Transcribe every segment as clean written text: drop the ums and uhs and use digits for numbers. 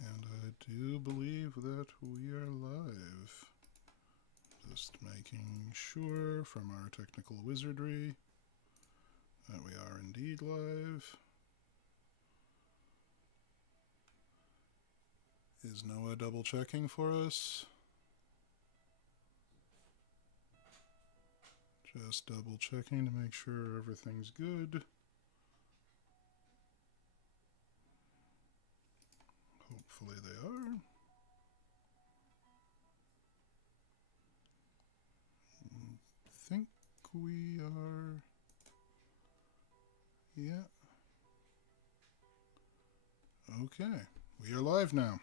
And I do believe that we are live. Just making sure from our technical wizardry that we are indeed live. Is Noah double checking for us? Just double checking to make sure everything's good. Hopefully they are. I think we are. Yeah. Okay. We are live now.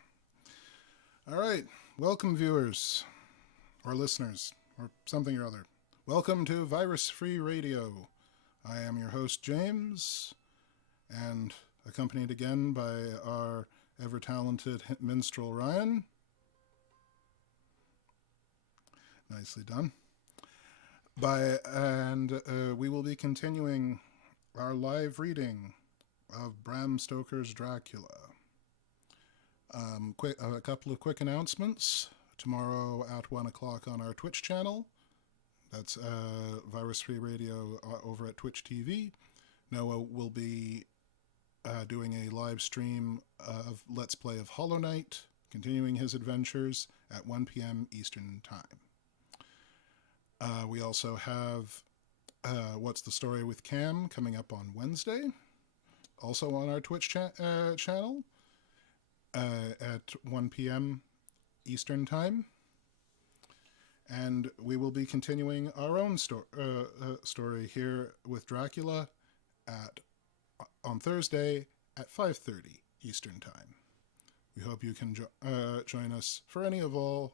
All right. Welcome, viewers, or listeners, or something or other. Welcome to Virus Free Radio. I am your host, James, and accompanied again by our ever-talented minstrel, Ryan. Nicely done. We will be continuing our live reading of Bram Stoker's Dracula. A couple of quick announcements. Tomorrow at 1 o'clock on our Twitch channel. That's Virus Free Radio over at Twitch TV. Noah will be doing a live stream of Let's Play of Hollow Knight, continuing his adventures at 1 p.m. Eastern Time. We also have What's the Story with Cam coming up on Wednesday, also on our Twitch channel at 1 p.m. Eastern Time. And we will be continuing our own story here with Dracula on Thursday at 5:30 Eastern Time. We hope you can join us for any of all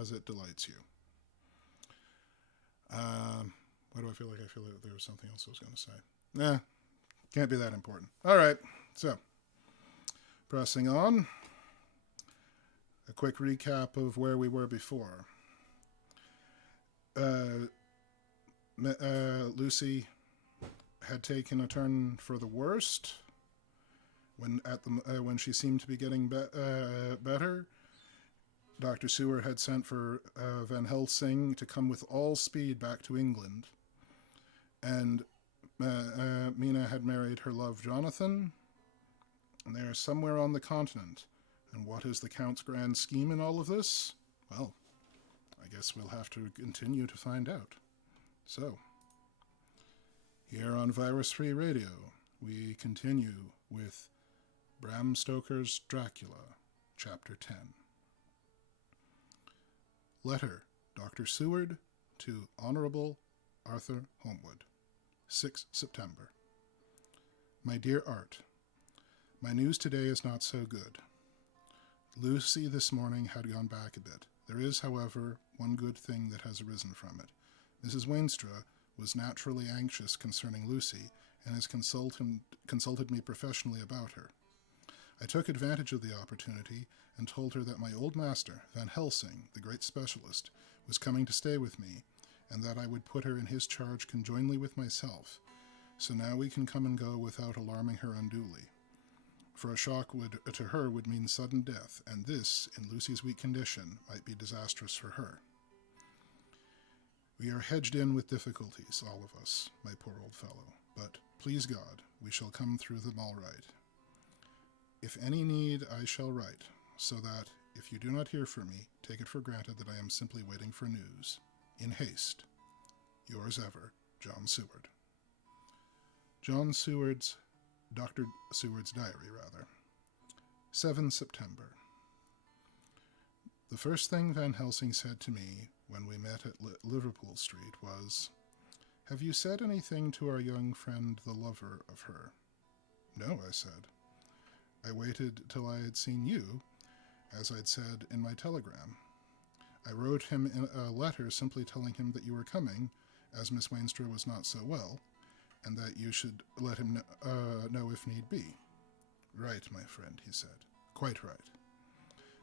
as it delights you. Why do I feel like there was something else I was going to say? Nah, can't be that important. All right, so pressing on. A quick recap of where we were before. Lucy had taken a turn for the worst when she seemed to be getting better. Dr. Seward had sent for Van Helsing to come with all speed back to England, and Mina had married her love Jonathan, and they are somewhere on the continent. And what is the Count's grand scheme in all of this? Well, I guess we'll have to continue to find out. So, here on Virus Free Radio, we continue with Bram Stoker's Dracula, Chapter 10. Letter, Dr. Seward to Honorable Arthur Holmwood, 6 September. My dear Art, my news today is not so good. Lucy this morning had gone back a bit. There is, however, one good thing that has arisen from it. Mrs. Wainstra was naturally anxious concerning Lucy, and has consulted me professionally about her. I took advantage of the opportunity and told her that my old master, Van Helsing, the great specialist, was coming to stay with me, and that I would put her in his charge conjointly with myself, so now we can come and go without alarming her unduly. For a shock to her would mean sudden death, and this, in Lucy's weak condition, might be disastrous for her. We are hedged in with difficulties, all of us, my poor old fellow, but, please God, we shall come through them all right. If any need, I shall write, so that, if you do not hear from me, take it for granted that I am simply waiting for news. In haste. Yours ever, John Seward. Dr. Seward's diary, rather. 7 September. The first thing Van Helsing said to me when we met at Liverpool Street was, "Have you said anything to our young friend, the lover of her?" "No," I said. I waited till I had seen you, as I'd said in my telegram. I wrote him a letter simply telling him that you were coming, as Miss Wainstra was not so well, and that you should let him know if need be. Right, my friend, he said. Quite right.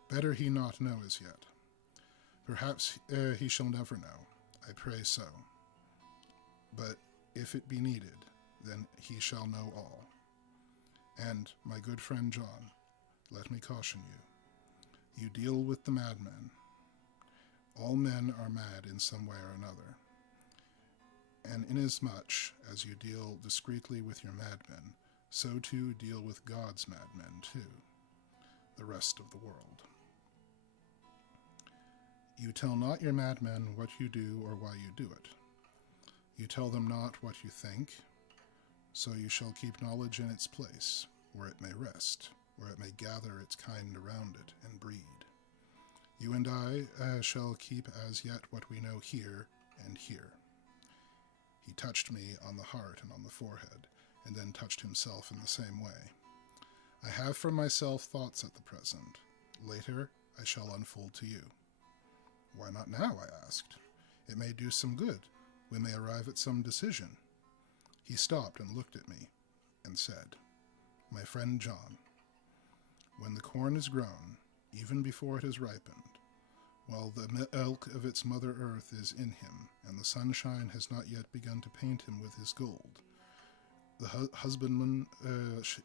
Better he not know as yet. Perhaps he shall never know. I pray so. But if it be needed, then he shall know all. And, my good friend John, Let me caution you. You deal with the madmen. All men are mad in some way or another. And inasmuch as you deal discreetly with your madmen, so too deal with God's madmen too, the rest of the world. You tell not your madmen what you do or why you do it. You tell them not what you think, so you shall keep knowledge in its place, where it may rest, where it may gather its kind around it and breed. You and I shall keep as yet what we know here and here. He touched me on the heart and on the forehead, and then touched himself in the same way. I have for myself thoughts at the present. Later I shall unfold to you. Why not now? I asked. It may do some good. We may arrive at some decision. He stopped and looked at me and said, My friend John, when the corn is grown, even before it is ripened, while the milk of its mother earth is in him, and the sunshine has not yet begun to paint him with his gold, the husbandman,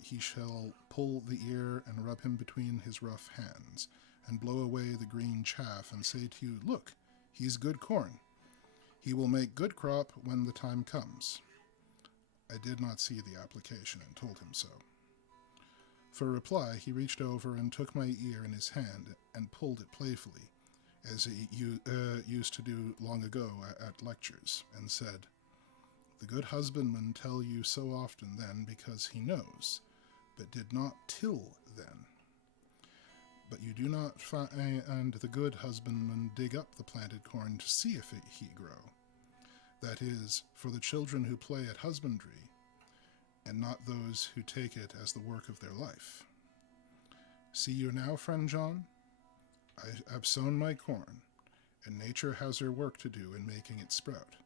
he shall pull the ear and rub him between his rough hands, and blow away the green chaff, and say to you, Look, he's good corn. He will make good crop when the time comes. I did not see the application and told him so. For reply, he reached over and took my ear in his hand and pulled it playfully, as he used to do long ago at lectures, and said, The good husbandman tell you so often then because he knows, but did not till then. But you do not find the good husbandman dig up the planted corn to see if he grow. That is, for the children who play at husbandry, and not those who take it as the work of their life. See you now, friend John? I have sown my corn, and nature has her work to do in making it sprout.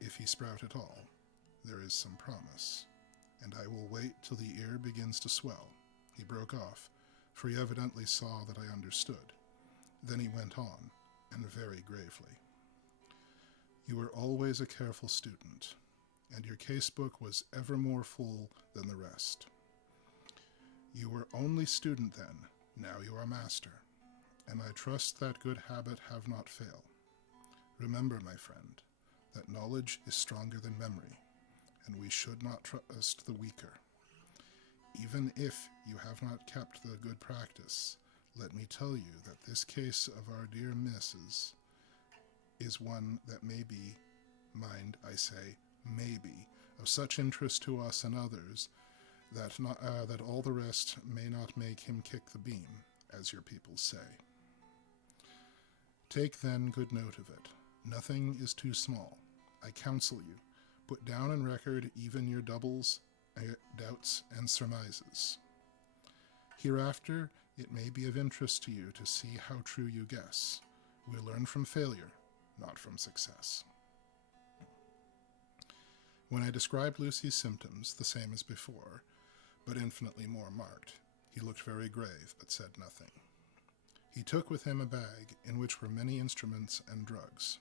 If he sprout at all, there is some promise, and I will wait till the ear begins to swell. He broke off, for he evidently saw that I understood. Then he went on, and very gravely. You were always a careful student, and your casebook was ever more full than the rest. You were only student then, now you are master, and I trust that good habit have not fail. Remember, my friend, that knowledge is stronger than memory, and we should not trust the weaker. Even if you have not kept the good practice, let me tell you that this case of our dear Mrs. is one that may be, mind, I say, may be, of such interest to us and others, that all the rest may not make him kick the beam, as your people say. Take then good note of it. Nothing is too small. I counsel you, put down in record even your doubles, doubts, and surmises. Hereafter, it may be of interest to you to see how true you guess. We learn from failure, not from success. When I described Lucy's symptoms, the same as before, but infinitely more marked, he looked very grave, but said nothing. He took with him a bag in which were many instruments and drugs,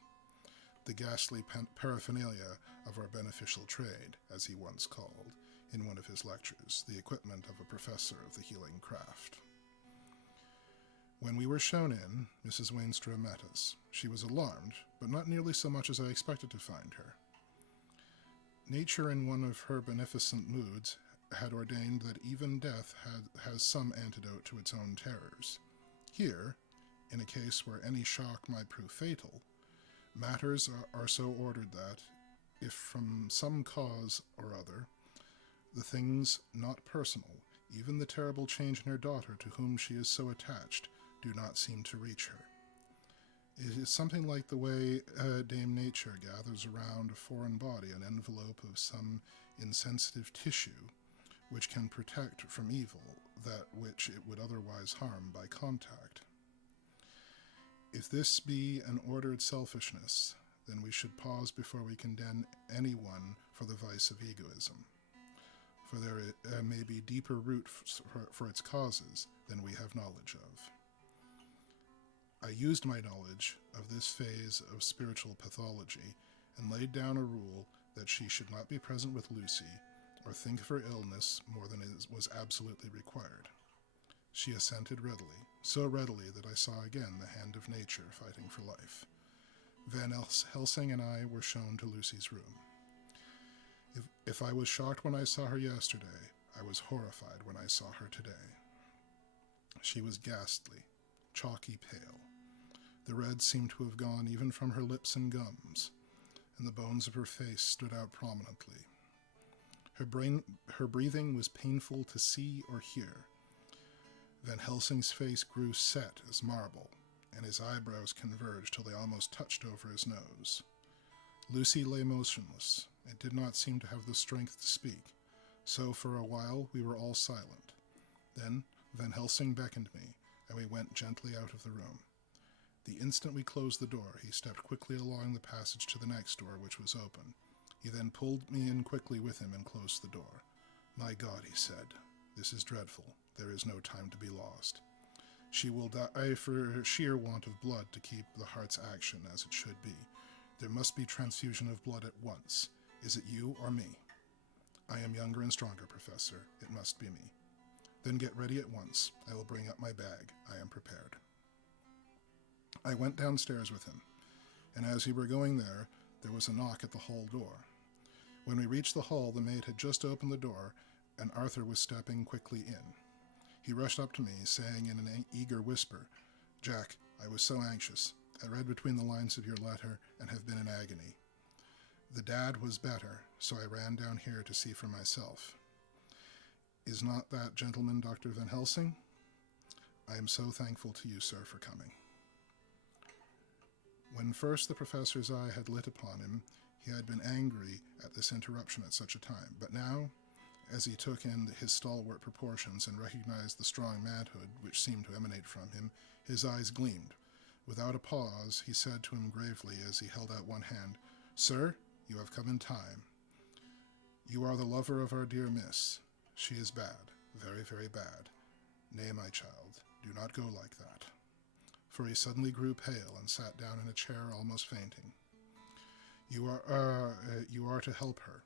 the ghastly paraphernalia of our beneficial trade, as he once called, in one of his lectures, the equipment of a professor of the healing craft. When we were shown in, Mrs. Wainstra met us. She was alarmed, but not nearly so much as I expected to find her. Nature, in one of her beneficent moods, had ordained that even death has some antidote to its own terrors. Here, in a case where any shock might prove fatal, matters are so ordered that, if from some cause or other, the things not personal, even the terrible change in her daughter to whom she is so attached, do not seem to reach her. It is something like the way Dame Nature gathers around a foreign body an envelope of some insensitive tissue which can protect from evil that which it would otherwise harm by contact. If this be an ordered selfishness, then we should pause before we condemn anyone for the vice of egoism, for there may be deeper root for its causes than we have knowledge of. I used my knowledge of this phase of spiritual pathology and laid down a rule that she should not be present with Lucy or think of her illness more than was absolutely required. She assented readily, so readily that I saw again the hand of nature fighting for life. Van Helsing and I were shown to Lucy's room. If I was shocked when I saw her yesterday, I was horrified when I saw her today. She was ghastly, chalky pale. The red seemed to have gone even from her lips and gums, and the bones of her face stood out prominently. Her breathing was painful to see or hear. Van Helsing's face grew set as marble, and his eyebrows converged till they almost touched over his nose. Lucy lay motionless, and did not seem to have the strength to speak, so for a while we were all silent. Then Van Helsing beckoned me, and we went gently out of the room. The instant we closed the door, he stepped quickly along the passage to the next door, which was open. He then pulled me in quickly with him and closed the door. "My God," he said, "this is dreadful. There is no time to be lost. She will die for sheer want of blood to keep the heart's action as it should be. There must be transfusion of blood at once. Is it you or me?" "I am younger and stronger, Professor. It must be me." "Then get ready at once. I will bring up my bag. I am prepared." I went downstairs with him, and as we were going there was a knock at the hall door. When we reached the hall, the maid had just opened the door, and Arthur was stepping quickly in. He rushed up to me, saying in an eager whisper, "Jack, I was so anxious. I read between the lines of your letter and have been in agony. The dad was better, so I ran down here to see for myself. Is not that gentleman Dr. Van Helsing? I am so thankful to you, sir, for coming." When first the professor's eye had lit upon him, he had been angry at this interruption at such a time, but now, as he took in his stalwart proportions and recognized the strong manhood which seemed to emanate from him, his eyes gleamed. Without a pause, he said to him gravely as he held out one hand, "Sir, you have come in time. You are the lover of our dear miss. She is bad, very, very bad. Nay, my child, do not go like that." For he suddenly grew pale and sat down in a chair, almost fainting. You are to help her.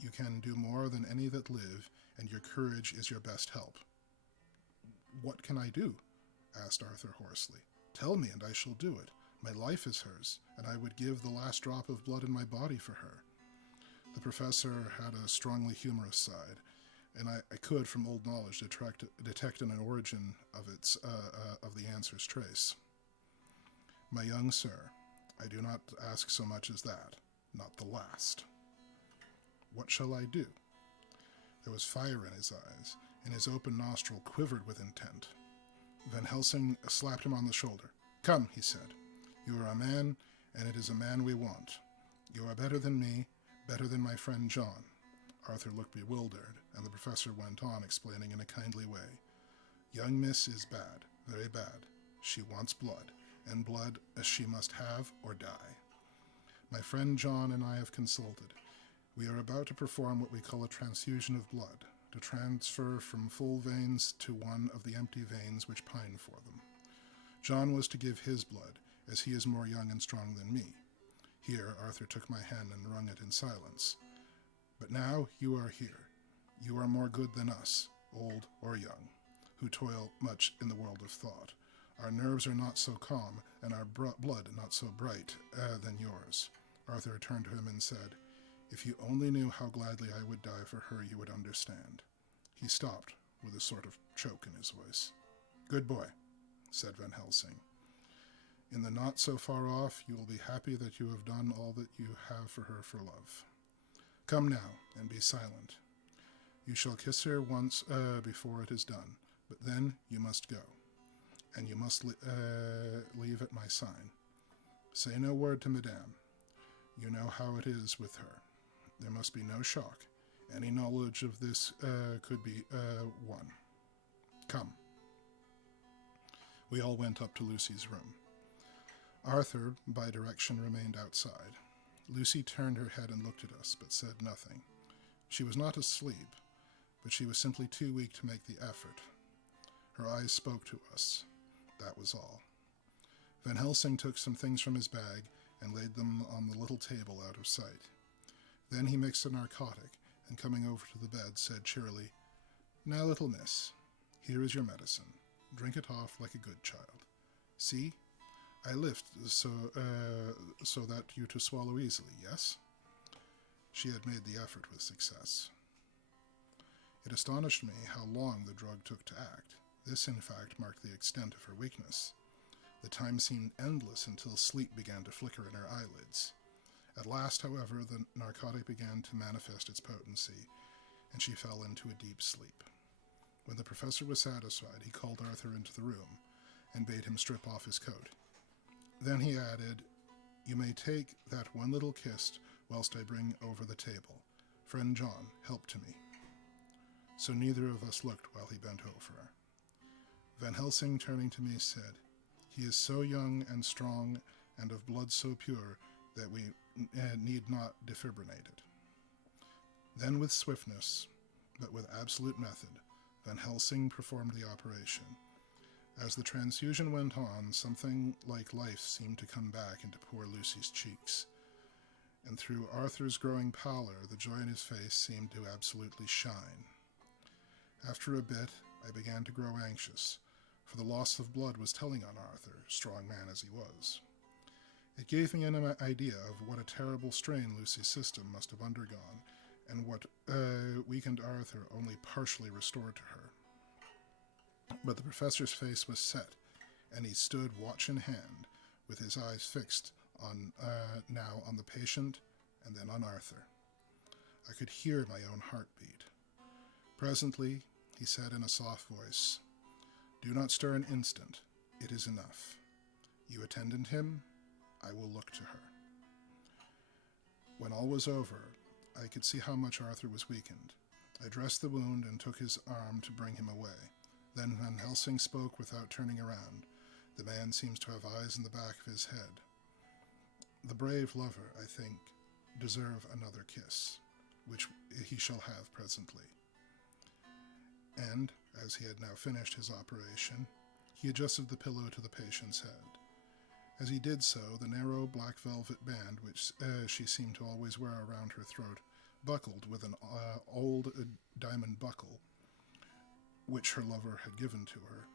You can do more than any that live, and your courage is your best help." "What can I do?" asked Arthur hoarsely. "Tell me, and I shall do it. My life is hers, and I would give the last drop of blood in my body for her." The professor had a strongly humorous side, and I could, from old knowledge, detect an origin of the answer's trace. "My young sir, I do not ask so much as that, not the last." "What shall I do?" There was fire in his eyes, and his open nostril quivered with intent. Van Helsing slapped him on the shoulder. "Come," he said. "You are a man, and it is a man we want. You are better than me, better than my friend John." Arthur looked bewildered, and the professor went on, explaining in a kindly way. "Young miss is bad, very bad. She wants blood, and blood she must have or die. My friend John and I have consulted. We are about to perform what we call a transfusion of blood, to transfer from full veins to one of the empty veins which pine for them. John was to give his blood, as he is more young and strong than me." Here Arthur took my hand and wrung it in silence. "But now you are here. You are more good than us, old or young, who toil much in the world of thought. Our nerves are not so calm, and our blood not so bright than yours." Arthur turned to him and said, "If you only knew how gladly I would die for her, you would understand." He stopped, with a sort of choke in his voice. "Good boy," said Van Helsing. "In the not so far off, you will be happy that you have done all that you have for her for love. Come now, and be silent. You shall kiss her once before it is done, but then you must go, and you must leave at my sign. Say no word to Madame. You know how it is with her. There must be no shock. Any knowledge of this could be won. Come." We all went up to Lucy's room. Arthur, by direction, remained outside. Lucy turned her head and looked at us, but said nothing. She was not asleep, but she was simply too weak to make the effort. Her eyes spoke to us. That was all. Van Helsing took some things from his bag and laid them on the little table out of sight. Then he mixed a narcotic, and coming over to the bed, said cheerily, "Now, little miss." Here is your medicine. Drink it off like a good child. See? I lift so that you to swallow easily, yes?" She had made the effort with success. It astonished me how long the drug took to act. This, in fact, marked the extent of her weakness. The time seemed endless until sleep began to flicker in her eyelids. At last, however, the narcotic began to manifest its potency, and she fell into a deep sleep. When the professor was satisfied, he called Arthur into the room and bade him strip off his coat. Then he added, "You may take that one little kiss whilst I bring over the table. Friend John, help to me." So neither of us looked while he bent over her. Van Helsing, turning to me, said, "He is so young and strong and of blood so pure that we need not defibrillate it." Then with swiftness, but with absolute method, Van Helsing performed the operation. As the transfusion went on, something like life seemed to come back into poor Lucy's cheeks, and through Arthur's growing pallor, the joy in his face seemed to absolutely shine. After a bit, I began to grow anxious, for the loss of blood was telling on Arthur, strong man as he was. It gave me an idea of what a terrible strain Lucy's system must have undergone, and what weakened Arthur only partially restored to her. But the professor's face was set, and he stood watch in hand, with his eyes fixed now on the patient and then on Arthur. I could hear my own heartbeat. Presently, he said in a soft voice, "Do not stir an instant. It is enough. You attended him. I will look to her." When all was over, I could see how much Arthur was weakened. I dressed the wound and took his arm to bring him away. Then Van Helsing spoke without turning around. The man seems to have eyes in the back of his head. "The brave lover, I think, deserve another kiss, which he shall have presently." And, as he had now finished his operation, he adjusted the pillow to the patient's head. As he did so, the narrow black velvet band, which she seemed to always wear around her throat, buckled with an old diamond buckle, which her lover had given to her,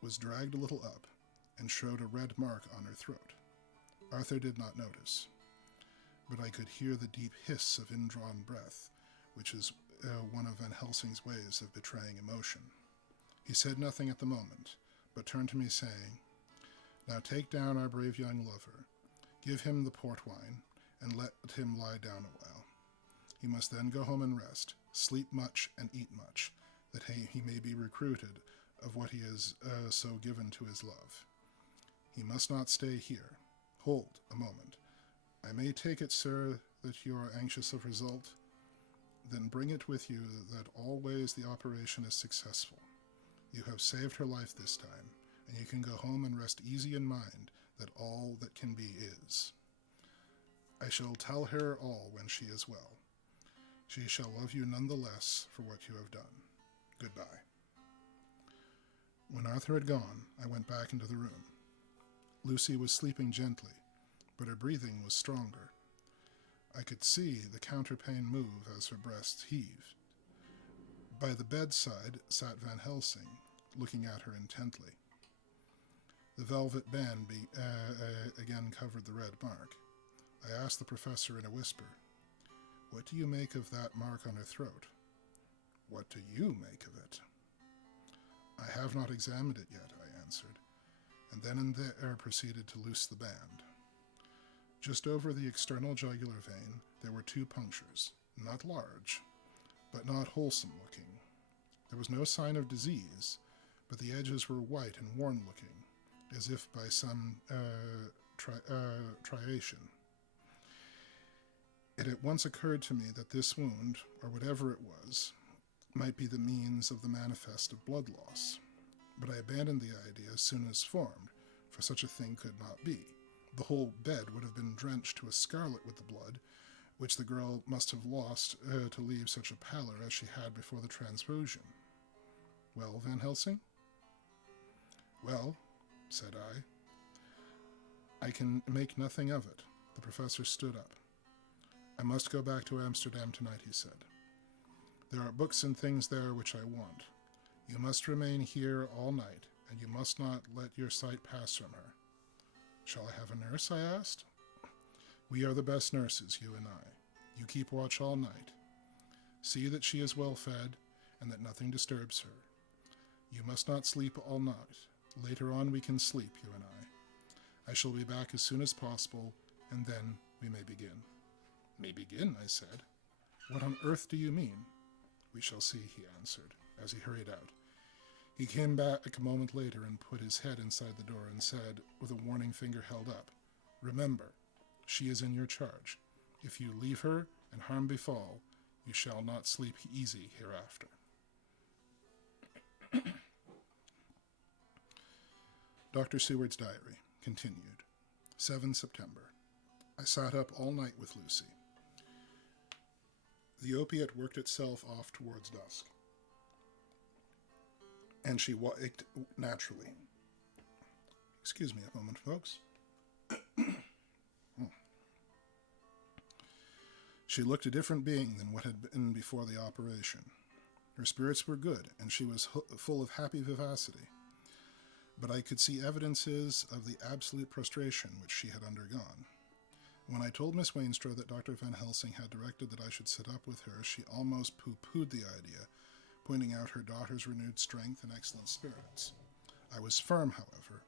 was dragged a little up, and showed a red mark on her throat. Arthur did not notice, but I could hear the deep hiss of indrawn breath, which is one of Van Helsing's ways of betraying emotion. He said nothing at the moment, but turned to me, saying, "Now take down our brave young lover, give him the port wine, and let him lie down a while. He must then go home and rest, sleep much and eat much, that he may be recruited of what he is so given to his love. He must not stay here. Hold a moment. I may take it, sir, that you are anxious of result? Then bring it with you that always the operation is successful. You have saved her life this time, and you can go home and rest easy in mind that all that can be is. I shall tell her all when she is well. She shall love you none the less for what you have done. Goodbye." When Arthur had gone, I went back into the room. Lucy was sleeping gently, but her breathing was stronger. I could see the counterpane move as her breast heaved. By the bedside sat Van Helsing, looking at her intently. The velvet band again covered the red mark. I asked the professor in a whisper, "What do you make of that mark on her throat?" "What do you make of it?" "I have not examined it yet," I answered, and then and there proceeded to loose the band. Just over the external jugular vein there were 2 punctures, not large, but not wholesome looking. There was no sign of disease, but the edges were white and worn looking, as if by some triation. It at once occurred to me that this wound, or whatever it was, might be the means of the manifest of blood loss, but I abandoned the idea as soon as formed, for such a thing could not be. The whole bed would have been drenched to a scarlet with the blood, which the girl must have lost to leave such a pallor as she had before the transfusion. "Well, Van Helsing?" "Well," said I can make nothing of it." The professor stood up. "I must go back to Amsterdam tonight," he said. "There are books and things there which I want. You must remain here all night, and you must not let your sight pass from her. Shall I have a nurse? I asked. We are the best nurses, you and I. You keep watch all night. See that she is well fed, and that nothing disturbs her. You must not sleep all night. Later on we can sleep, you and I. I shall be back as soon as possible, and then we may begin. May begin, I said. What on earth do you mean? We shall see, he answered, as he hurried out. He came back a moment later and put his head inside the door and said, with a warning finger held up, Remember, she is in your charge. If you leave her and harm befall, you shall not sleep easy hereafter. Dr. Seward's diary continued. 7 September. I sat up all night with Lucy. The opiate worked itself off towards dusk, and she waked naturally. Excuse me a moment, folks. She looked a different being than what had been before the operation. Her spirits were good, and she was full of happy vivacity. But I could see evidences of the absolute prostration which she had undergone. When I told Miss Wainstra that Dr. Van Helsing had directed that I should sit up with her, she almost pooh-poohed the idea, pointing out her daughter's renewed strength and excellent spirits. I was firm, however,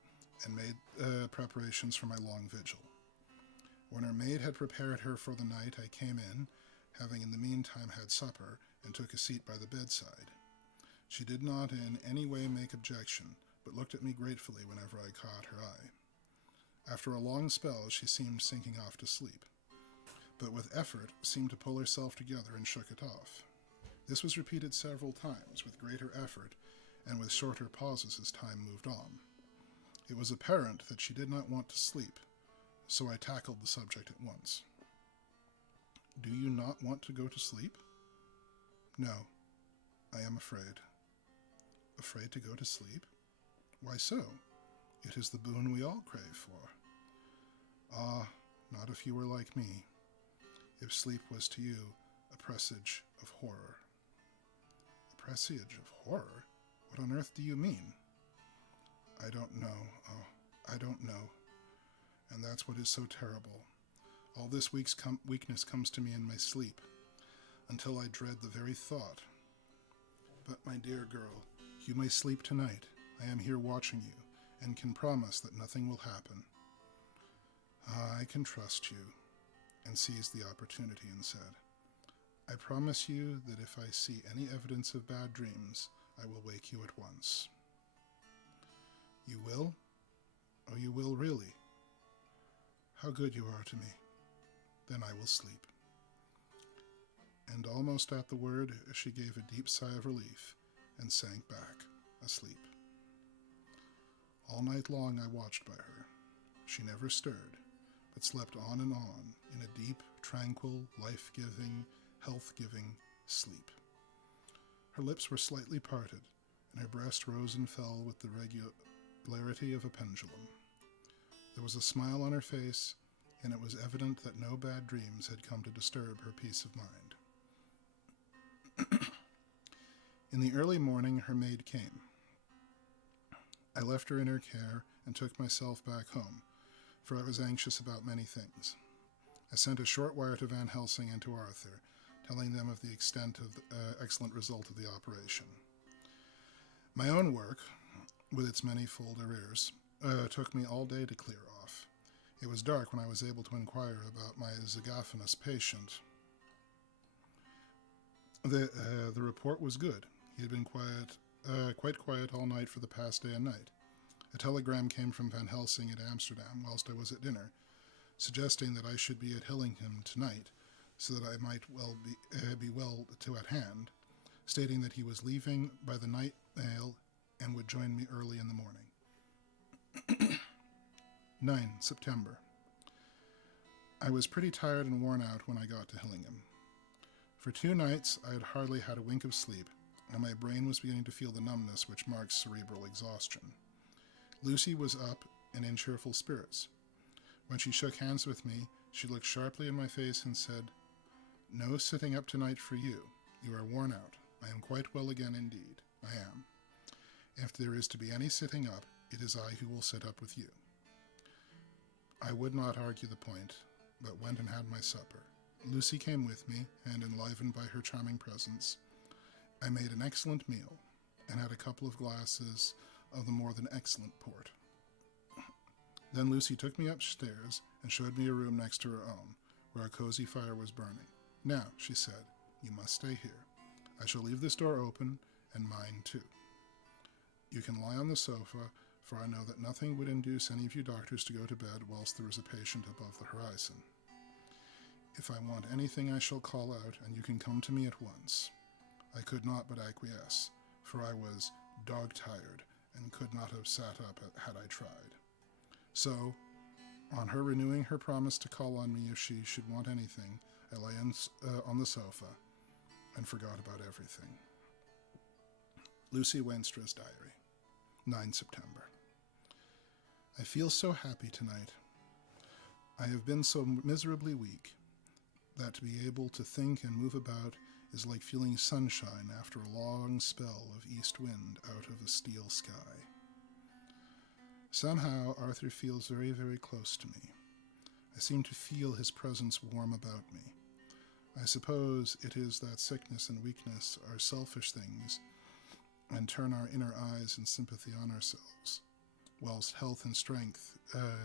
and made preparations for my long vigil. When her maid had prepared her for the night, I came in, having in the meantime had supper, and took a seat by the bedside. She did not in any way make objection, but looked at me gratefully whenever I caught her eye. After a long spell, she seemed sinking off to sleep, but with effort seemed to pull herself together and shook it off. This was repeated several times, with greater effort, and with shorter pauses as time moved on. It was apparent that she did not want to sleep, so I tackled the subject at once. Do you not want to go to sleep? No, I am afraid. Afraid to go to sleep? Why so? It is the boon we all crave for. Ah, not if you were like me. If sleep was to you a presage of horror. A presage of horror? What on earth do you mean? I don't know. Oh, I don't know. And that's what is so terrible. All this weakness comes to me in my sleep, until I dread the very thought. But, my dear girl, you may sleep tonight. I am here watching you, and can promise that nothing will happen. I can trust you, and seized the opportunity and said, I promise you that if I see any evidence of bad dreams, I will wake you at once. You will? Oh, you will really? How good you are to me. Then I will sleep. And almost at the word, she gave a deep sigh of relief and sank back, asleep. All night long I watched by her. She never stirred, but slept on in a deep, tranquil, life-giving, health-giving sleep. Her lips were slightly parted, and her breast rose and fell with the regularity of a pendulum. There was a smile on her face, and it was evident that no bad dreams had come to disturb her peace of mind. In the early morning, her maid came. I left her in her care and took myself back home, for I was anxious about many things. I sent a short wire to Van Helsing and to Arthur, telling them of the extent of the excellent result of the operation. My own work, with its manifold arrears, took me all day to clear off. It was dark when I was able to inquire about my zygaphanous patient. The report was good. He had been quite quiet all night for the past day and night. A telegram came from Van Helsing at Amsterdam whilst I was at dinner, suggesting that I should be at Hillington tonight, so that I might be well to at hand, stating that he was leaving by the night mail and would join me early in the morning. 9 September. I was pretty tired and worn out when I got to Hillingham. For 2 nights I had hardly had a wink of sleep, and my brain was beginning to feel the numbness which marks cerebral exhaustion. Lucy was up and in cheerful spirits. When she shook hands with me, she looked sharply in my face and said, "No sitting up tonight for you. You are worn out. I am quite well again indeed. I am. If there is to be any sitting up, it is I who will sit up with you. I would not argue the point, but went and had my supper. Lucy came with me, and enlivened by her charming presence, I made an excellent meal, and had a couple of glasses of the more than excellent port. Then Lucy took me upstairs and showed me a room next to her own, where a cozy fire was burning. Now, she said, you must stay here. I shall leave this door open, and mine too. You can lie on the sofa, for I know that nothing would induce any of you doctors to go to bed whilst there is a patient above the horizon. If I want anything, I shall call out, and you can come to me at once. I could not but acquiesce, for I was dog-tired, and could not have sat up had I tried. So, on her renewing her promise to call on me if she should want anything, I lay on the sofa, and forgot about everything. Lucy Wenstra's Diary, 9 September. I feel so happy tonight. I have been so miserably weak that to be able to think and move about is like feeling sunshine after a long spell of east wind out of a steel sky. Somehow Arthur feels very, very close to me. I seem to feel his presence warm about me. I suppose it is that sickness and weakness are selfish things and turn our inner eyes in sympathy on ourselves, whilst health and strength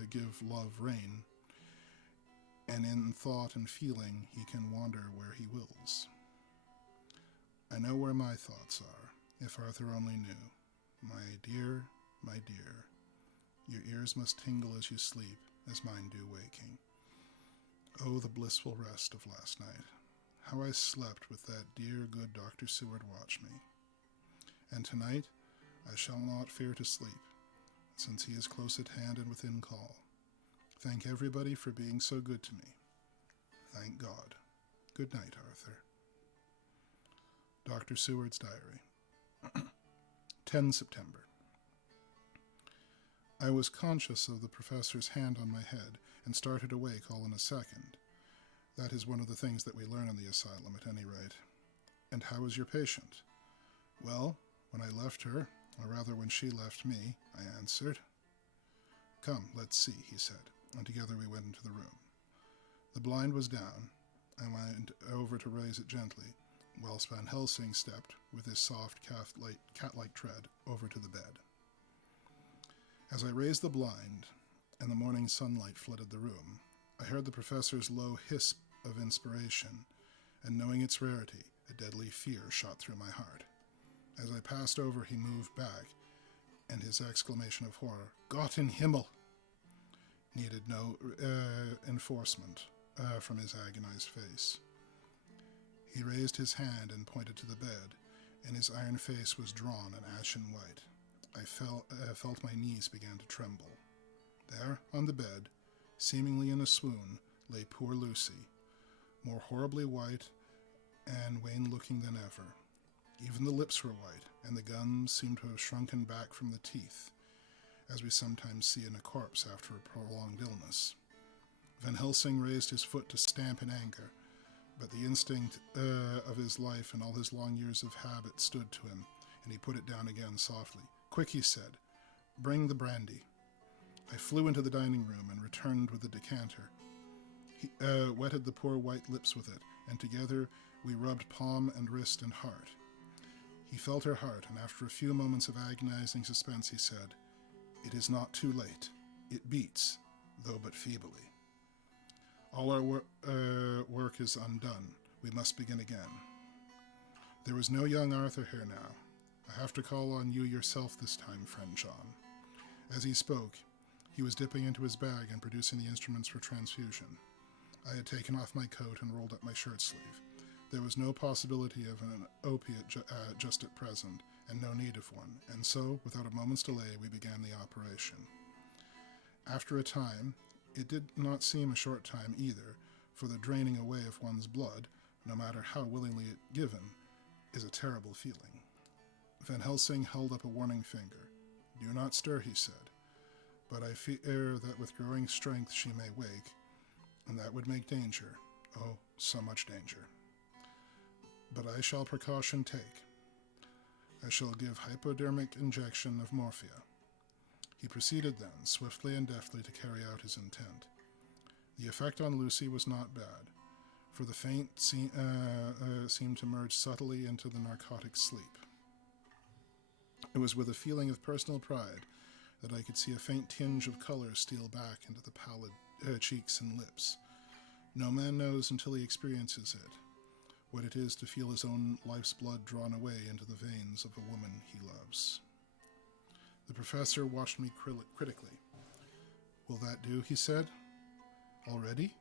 give love rein, and in thought and feeling he can wander where he wills. I know where my thoughts are, if Arthur only knew. My dear, your ears must tingle as you sleep, as mine do waking. Oh, the blissful rest of last night. How I slept with that dear, good Dr. Seward watch me. And tonight I shall not fear to sleep, since he is close at hand and within call. Thank everybody for being so good to me. Thank God. Good night, Arthur. Dr. Seward's Diary, 10 September. I was conscious of the professor's hand on my head and started awake all in a second. That is one of the things that we learn in the asylum, at any rate. And how is your patient? Well, when I left her, or rather when she left me, I answered. Come, let's see, he said, and together we went into the room. The blind was down. I went over to raise it gently, whilst Van Helsing stepped, with his soft, cat-like tread, over to the bed. As I raised the blind, and the morning sunlight flooded the room, I heard the professor's low hiss of inspiration, and knowing its rarity, a deadly fear shot through my heart. As I passed over, he moved back, and his exclamation of horror, Gott in Himmel, needed no enforcement from his agonized face. He raised his hand and pointed to the bed, and his iron face was drawn and ashen white. I felt my knees began to tremble. There, on the bed, seemingly in a swoon, lay poor Lucy, more horribly white and wan-looking than ever. Even the lips were white, and the gums seemed to have shrunken back from the teeth, as we sometimes see in a corpse after a prolonged illness. Van Helsing raised his foot to stamp in anger, but the instinct of his life and all his long years of habit stood to him, and he put it down again softly. Quick, he said, bring the brandy. I flew into the dining room and returned with the decanter. He wetted the poor white lips with it, and together we rubbed palm and wrist and heart. He felt her heart, and after a few moments of agonizing suspense, he said, It is not too late. It beats, though but feebly. All our work is undone. We must begin again. There is no young Arthur here now. I have to call on you yourself this time, friend John. As he spoke, he was dipping into his bag and producing the instruments for transfusion. I had taken off my coat and rolled up my shirt sleeve. There was no possibility of an opiate just at present, and no need of one, and so, without a moment's delay, we began the operation. After a time, it did not seem a short time either, for the draining away of one's blood, no matter how willingly given, is a terrible feeling. Van Helsing held up a warning finger. Do not stir, he said, but I fear that with growing strength she may wake, and that would make danger, oh, so much danger. But I shall precaution take. I shall give hypodermic injection of morphia. He proceeded then, swiftly and deftly, to carry out his intent. The effect on Lucy was not bad, for the faint seemed to merge subtly into the narcotic sleep. It was with a feeling of personal pride that I could see a faint tinge of color steal back into the pallid cheeks and lips. No man knows until he experiences it, what it is to feel his own life's blood drawn away into the veins of a woman he loves. The professor watched me critically. "Will that do?" he said. "Already?"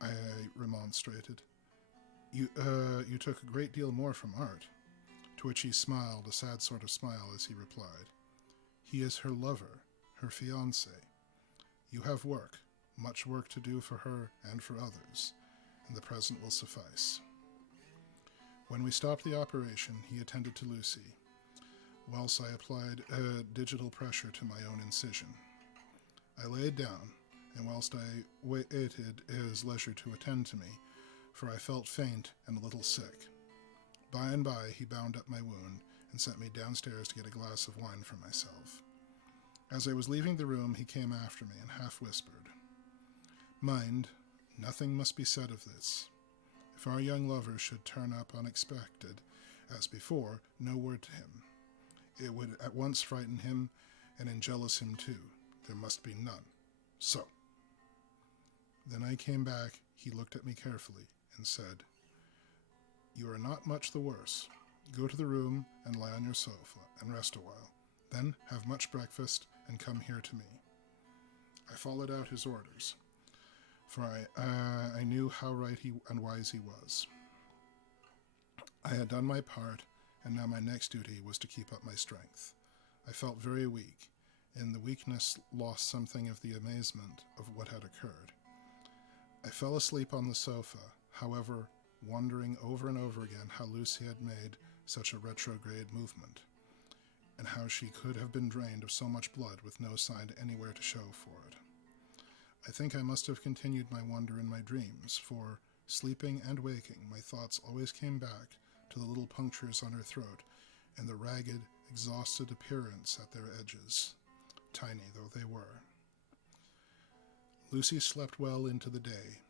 I remonstrated. You took a great deal more from Art." To which he smiled, a sad sort of smile, as he replied, "He is her lover, her fiancé. You have work, much work to do for her and for others, and the present will suffice." When we stopped the operation, he attended to Lucy, whilst I applied digital pressure to my own incision. I laid down, and whilst I waited his leisure to attend to me, for I felt faint and a little sick. By and by he bound up my wound and sent me downstairs to get a glass of wine for myself. As I was leaving the room, he came after me and half whispered, "Mind, nothing must be said of this. If our young lover should turn up unexpected, as before, no word to him. It would at once frighten him and enjealous him too. There must be none. So." Then I came back. He looked at me carefully and said, "You are not much the worse. Go to the room and lie on your sofa and rest a while. Then have much breakfast and come here to me." I followed out his orders, for I knew how right and wise he was. I had done my part, and now my next duty was to keep up my strength. I felt very weak, and the weakness lost something of the amazement of what had occurred. I fell asleep on the sofa, however, wondering over and over again how Lucy had made such a retrograde movement, and how she could have been drained of so much blood with no sign anywhere to show for it. I think I must have continued my wonder in my dreams, for, sleeping and waking, my thoughts always came back to the little punctures on her throat and the ragged, exhausted appearance at their edges, tiny though they were. Lucy slept well into the day,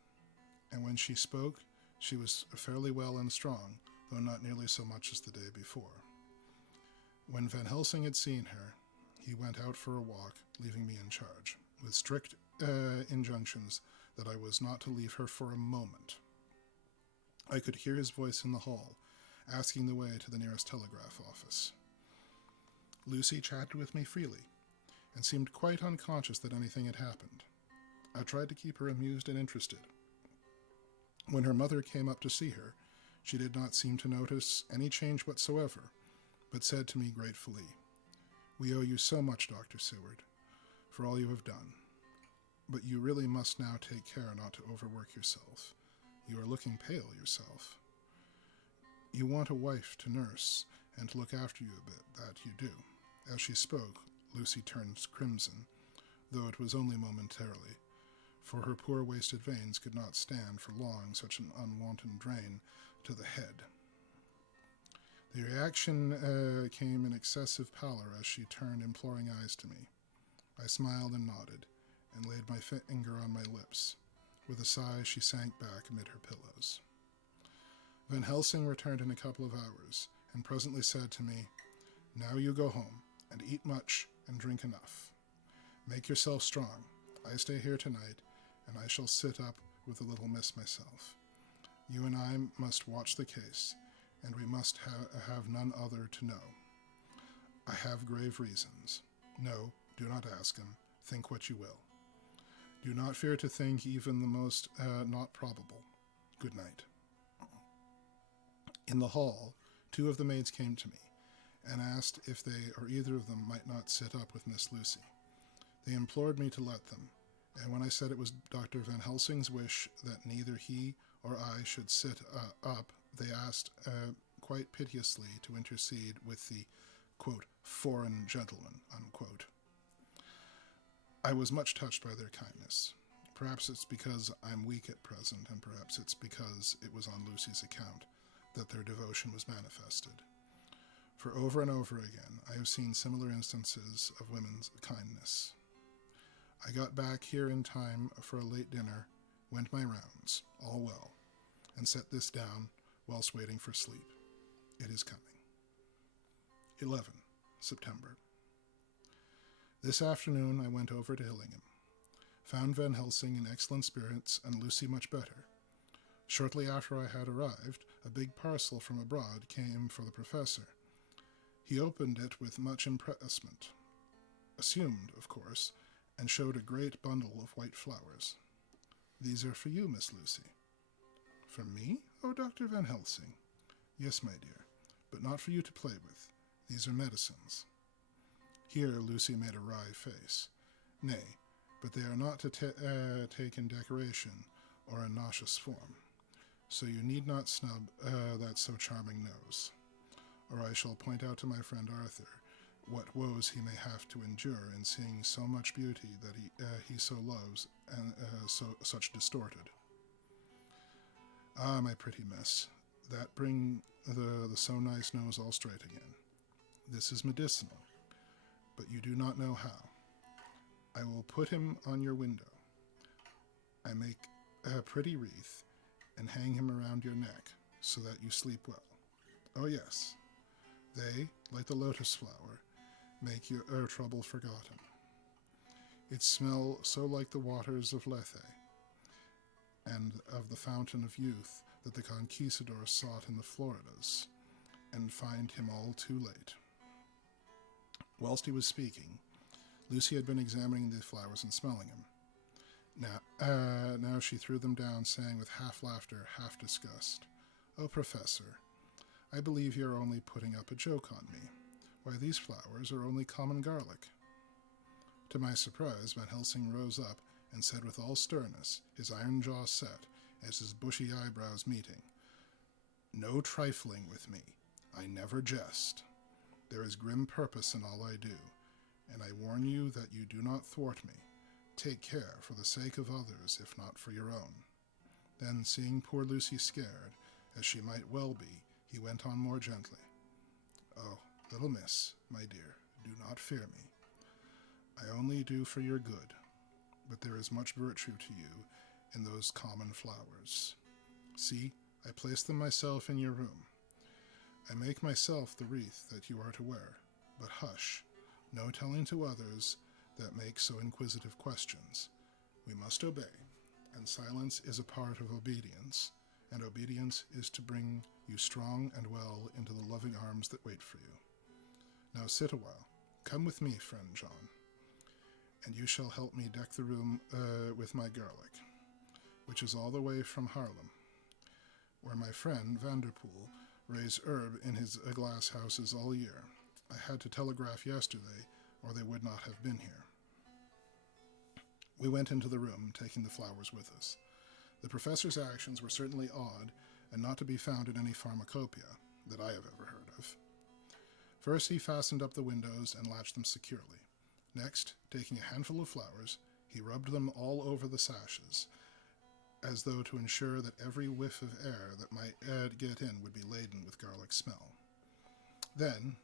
and when she spoke, she was fairly well and strong, though not nearly so much as the day before. When Van Helsing had seen her, he went out for a walk, leaving me in charge, with strict injunctions that I was not to leave her for a moment. I could hear his voice in the hall, asking the way to the nearest telegraph office. Lucy chatted with me freely, and seemed quite unconscious that anything had happened. I tried to keep her amused and interested. When her mother came up to see her, she did not seem to notice any change whatsoever, but said to me gratefully, "We owe you so much, Dr. Seward, for all you have done. But you really must now take care not to overwork yourself. You are looking pale yourself. You want a wife to nurse and to look after you a bit, that you do." As she spoke, Lucy turned crimson, though it was only momentarily, for her poor wasted veins could not stand for long such an unwonted drain to the head. The reaction came in excessive pallor as she turned imploring eyes to me. I smiled and nodded, and laid my finger on my lips. With a sigh, she sank back amid her pillows. Van Helsing returned in a couple of hours, and presently said to me, "Now you go home, and eat much, and drink enough. Make yourself strong. I stay here tonight, and I shall sit up with the little miss myself. You and I must watch the case, and we must have none other to know. I have grave reasons. No, do not ask them. Think what you will. Do not fear to think even the most not probable. Good night." In the hall, two of the maids came to me, and asked if they or either of them might not sit up with Miss Lucy. They implored me to let them, and when I said it was Dr. Van Helsing's wish that neither he or I should sit up, they asked quite piteously to intercede with the, quote, "foreign gentleman," unquote. I was much touched by their kindness. Perhaps it's because I'm weak at present, and perhaps it's because it was on Lucy's account that their devotion was manifested. for over and over again I have seen similar instances of women's kindness. I got back here in time for a late dinner, went my rounds, all well, and set this down whilst waiting for sleep. It is coming. 11 September. This afternoon I went over to Hillinghamn, found Van Helsing in excellent spirits and Lucy much better. Shortly after I had arrived, a big parcel from abroad came for the professor. He opened it with much impressment, assumed, of course, and showed a great bundle of white flowers. These are for you, Miss Lucy. For me? Oh, Dr. Van Helsing. Yes, my dear, but not for you to play with. These are medicines. Here Lucy made a wry face. Nay, but they are not to take in decoration or in nauseous form. So you need not snub that so charming nose, or I shall point out to my friend Arthur what woes he may have to endure in seeing so much beauty that he so loves and such distorted. Ah, my pretty miss, that bring the so nice nose all straight again. This is medicinal, but you do not know how. I will put him on your window. I make a pretty wreath and hang him around your neck so that you sleep well. Oh yes, they, like the lotus flower, make your trouble forgotten. It smell so like the waters of Lethe and of the fountain of youth that the conquistador sought in the Floridas, and find him all too late. Whilst he was speaking, Lucy had been examining the flowers and smelling them. Now she threw them down, saying with half laughter, half disgust, "Oh, Professor, I believe you are only putting up a joke on me. Why, these flowers are only common garlic." To my surprise, Van Helsing rose up and said with all sternness, his iron jaw set, as his bushy eyebrows meeting, "No trifling with me. I never jest. There is grim purpose in all I do, and I warn you that you do not thwart me. Take care for the sake of others, if not for your own." Then, seeing poor Lucy scared, as she might well be, he went on more gently. "Oh, little miss, my dear, do not fear me. I only do for your good, but there is much virtue to you in those common flowers. See, I place them myself in your room. I make myself the wreath that you are to wear, but hush, no telling to others that make so inquisitive questions. We must obey, and silence is a part of obedience, and obedience is to bring you strong and well into the loving arms that wait for you. Now sit a while. Come with me, friend John, and you shall help me deck the room with my garlic, which is all the way from Haarlem, where my friend Vanderpool raised herb in his glass houses all year. I had to telegraph yesterday, or they would not have been here." We went into the room, taking the flowers with us. The professor's actions were certainly odd, and not to be found in any pharmacopoeia that I have ever heard of. First he fastened up the windows and latched them securely. Next, taking a handful of flowers, he rubbed them all over the sashes, as though to ensure that every whiff of air that might get in would be laden with garlic smell. Then,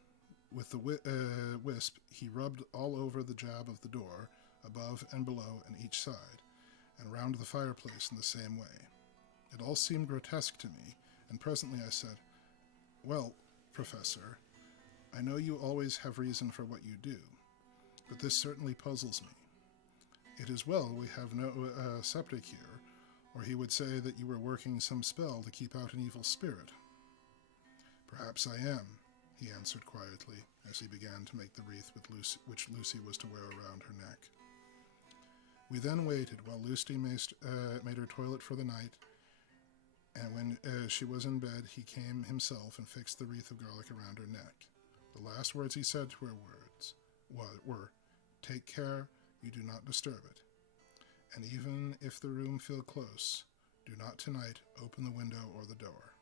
with the wisp, he rubbed all over the jab of the door, above and below and each side, and round the fireplace in the same way. It all seemed grotesque to me, and presently I said, "Well, Professor, I know you always have reason for what you do, but this certainly puzzles me. It is well we have no septic here, or he would say that you were working some spell to keep out an evil spirit." "Perhaps I am," he answered quietly, as he began to make the wreath which Lucy was to wear around her neck. We then waited while Lucy made her toilet for the night, and when she was in bed, he came himself and fixed the wreath of garlic around her neck. The last words he said to her were, "Take care you do not disturb it, and even if the room feel close, do not tonight open the window or the door."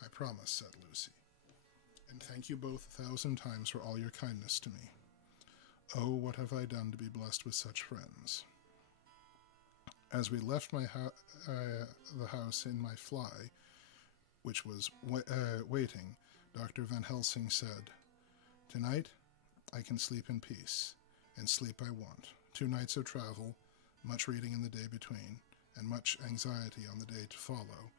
"I promise," said Lucy, "and thank you both 1,000 times for all your kindness to me. Oh, what have I done to be blessed with such friends?" As we left the house in my fly, which was waiting, Dr. Van Helsing said, "Tonight I can sleep in peace, and sleep I want. 2 nights of travel, much reading in the day between, and much anxiety on the day to follow,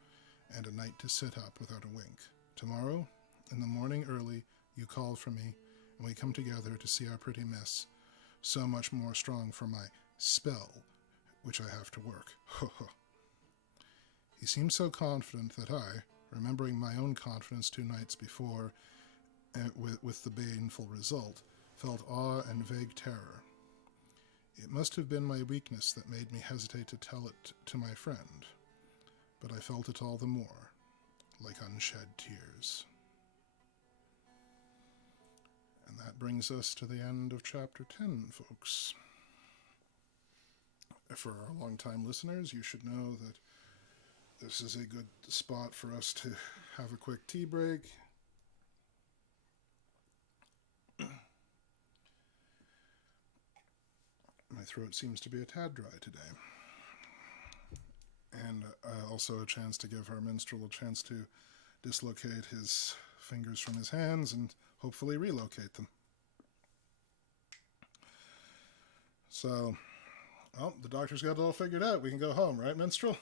and a night to sit up without a wink. Tomorrow, in the morning early, you call for me, and we come together to see our pretty miss, so much more strong for my spell, which I have to work." He seemed so confident that I, remembering my own confidence 2 nights before, with the baneful result, felt awe and vague terror. It must have been my weakness that made me hesitate to tell it to my friend, but I felt it all the more, like unshed tears. And that brings us to the end of Chapter 10, folks. For our long-time listeners, you should know that this is a good spot for us to have a quick tea break. My throat seems to be a tad dry today. And also a chance to give our minstrel a chance to dislocate his fingers from his hands and hopefully relocate them. So, well, the doctor's got it all figured out. We can go home, right, minstrel?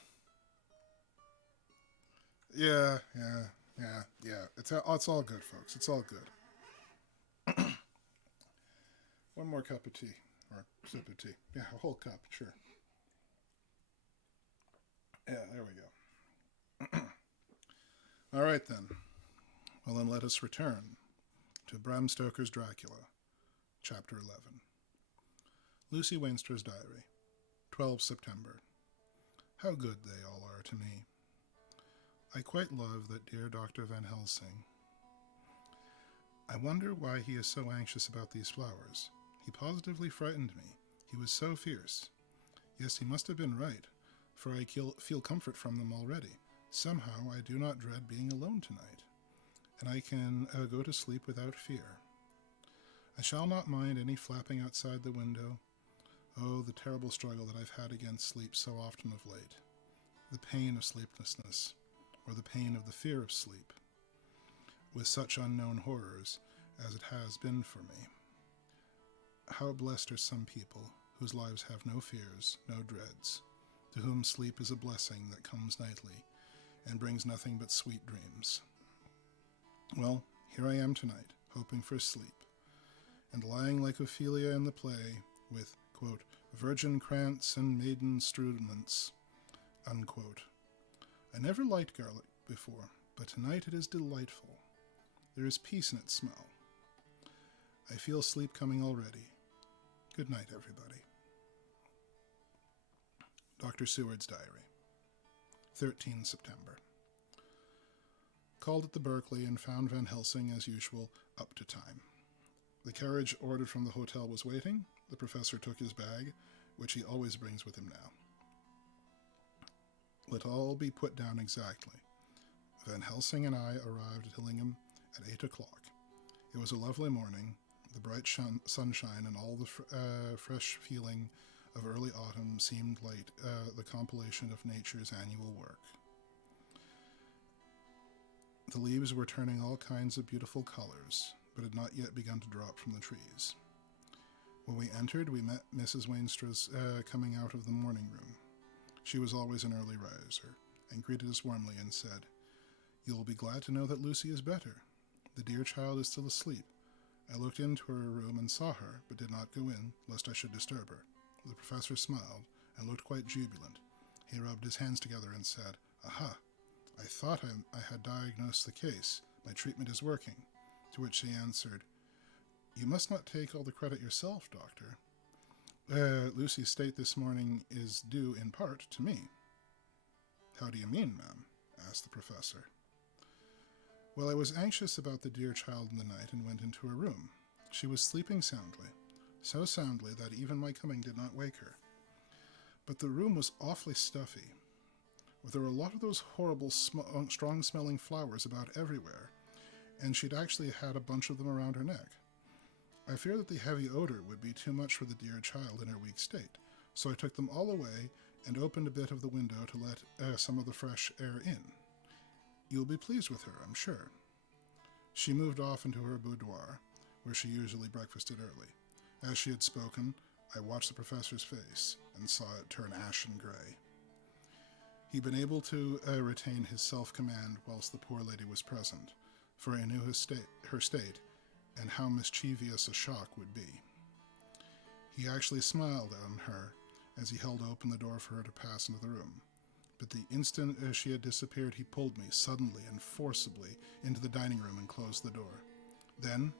Yeah. It's all good, folks. It's all good. One more cup of tea. Or sip of tea. Yeah, a whole cup, sure. Yeah, there we go. All right, then. Well, then let us return to Bram Stoker's Dracula, Chapter 11. Lucy Wainstra's Diary, 12 September. How good they all are to me. I quite love that dear Dr. Van Helsing. I wonder why he is so anxious about these flowers. He positively frightened me. He was so fierce. Yes, he must have been right, for I feel comfort from them already. Somehow I do not dread being alone tonight, and I can go to sleep without fear. I shall not mind any flapping outside the window. Oh, the terrible struggle that I've had against sleep so often of late. The pain of sleeplessness, or the pain of the fear of sleep, with such unknown horrors as it has been for me. How blessed are some people whose lives have no fears, no dreads, to whom sleep is a blessing that comes nightly and brings nothing but sweet dreams. Well, here I am tonight, hoping for sleep, and lying like Ophelia in the play with, quote, virgin krantz and maiden strudiments, unquote. I never liked garlic before, but tonight it is delightful. There is peace in its smell. I feel sleep coming already. Good night, everybody. Dr. Seward's Diary, 13 September. Called at the Berkeley and found Van Helsing, as usual, up to time. The carriage ordered from the hotel was waiting. The professor took his bag, which he always brings with him now. Let all be put down exactly. Van Helsing and I arrived at Hillingham at 8 o'clock. It was a lovely morning. The bright sunshine and all the fresh feeling of early autumn seemed like the compilation of nature's annual work. The leaves were turning all kinds of beautiful colors, but had not yet begun to drop from the trees. When we entered, we met Mrs. Wainstra's coming out of the morning room. She was always an early riser, and greeted us warmly and said, "You will be glad to know that Lucy is better. The dear child is still asleep. I looked into her room and saw her, but did not go in, lest I should disturb her." The professor smiled and looked quite jubilant. He rubbed his hands together and said, "Aha! I thought I had diagnosed the case. My treatment is working." To which he answered, "You must not take all the credit yourself, doctor. Lucy's state this morning is due in part to me." "How do you mean, ma'am?" asked the professor. "Well, I was anxious about the dear child in the night and went into her room. She was sleeping soundly, so soundly that even my coming did not wake her. But the room was awfully stuffy. There were a lot of those horrible, strong-smelling flowers about everywhere, and she'd actually had a bunch of them around her neck. I feared that the heavy odor would be too much for the dear child in her weak state, so I took them all away and opened a bit of the window to let some of the fresh air in. You'll be pleased with her, I'm sure." She moved off into her boudoir, where she usually breakfasted early. As she had spoken, I watched the professor's face and saw it turn ashen gray. He'd been able to retain his self-command whilst the poor lady was present, for I knew her state and how mischievous a shock would be. He actually smiled on her as he held open the door for her to pass into the room. But the instant as she had disappeared, he pulled me suddenly and forcibly into the dining room and closed the door. Then,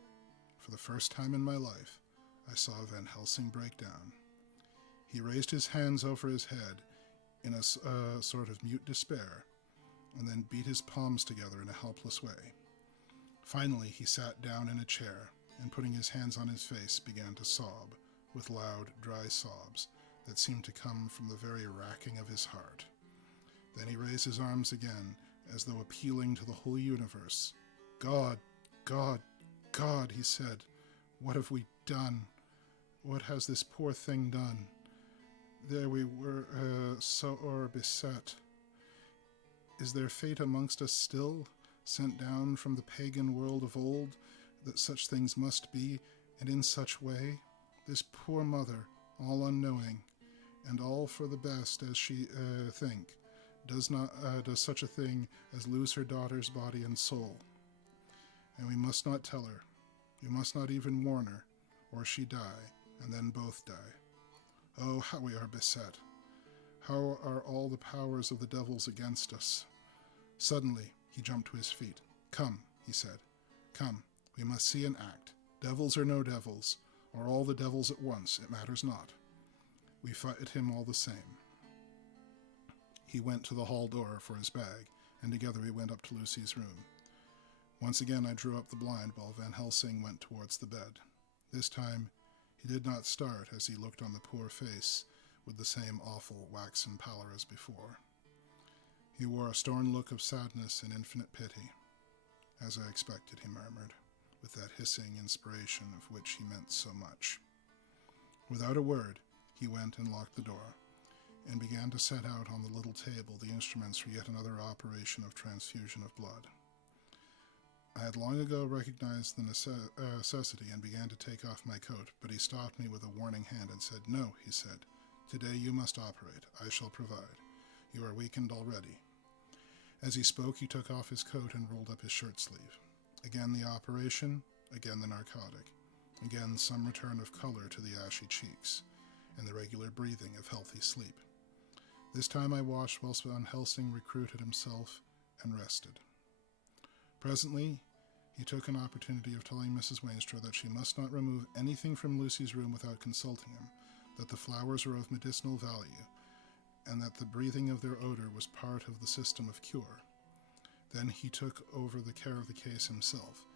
for the first time in my life, I saw Van Helsing break down. He raised his hands over his head in a sort of mute despair, and then beat his palms together in a helpless way. Finally, he sat down in a chair, and putting his hands on his face, began to sob, with loud, dry sobs that seemed to come from the very racking of his heart. Then he raised his arms again, as though appealing to the whole universe. "God, God, God," he said, "what have we done? What has this poor thing done? There we were, so beset. Is there fate amongst us still, sent down from the pagan world of old, that such things must be, and in such way? This poor mother, all unknowing, and all for the best, as she think, does such a thing as lose her daughter's body and soul. And we must not tell her. We must not even warn her, or she die, and then both die. Oh, how we are beset! How are all the powers of the devils against us?" Suddenly, he jumped to his feet. "Come," he said. "Come, we must see and act. Devils or no devils, or all the devils at once, it matters not. We fight him all the same." He went to the hall door for his bag, and together we went up to Lucy's room. Once again I drew up the blind while Van Helsing went towards the bed. This time he did not start as he looked on the poor face with the same awful waxen pallor as before. He wore a stern look of sadness and infinite pity. "As I expected," he murmured, with that hissing inspiration of which he meant so much. Without a word, he went and locked the door, and began to set out on the little table the instruments for yet another operation of transfusion of blood. I had long ago recognized the necessity and began to take off my coat, but he stopped me with a warning hand and said, "No," he said, "today you must operate. I shall provide. You are weakened already." As he spoke, he took off his coat and rolled up his shirt sleeve. Again the operation, again the narcotic, again some return of color to the ashy cheeks, and the regular breathing of healthy sleep. This time I watched whilst Van Helsing recruited himself and rested. Presently, he took an opportunity of telling Mrs. Wainstra that she must not remove anything from Lucy's room without consulting him, that the flowers were of medicinal value, and that the breathing of their odor was part of the system of cure. Then he took over the care of the case himself,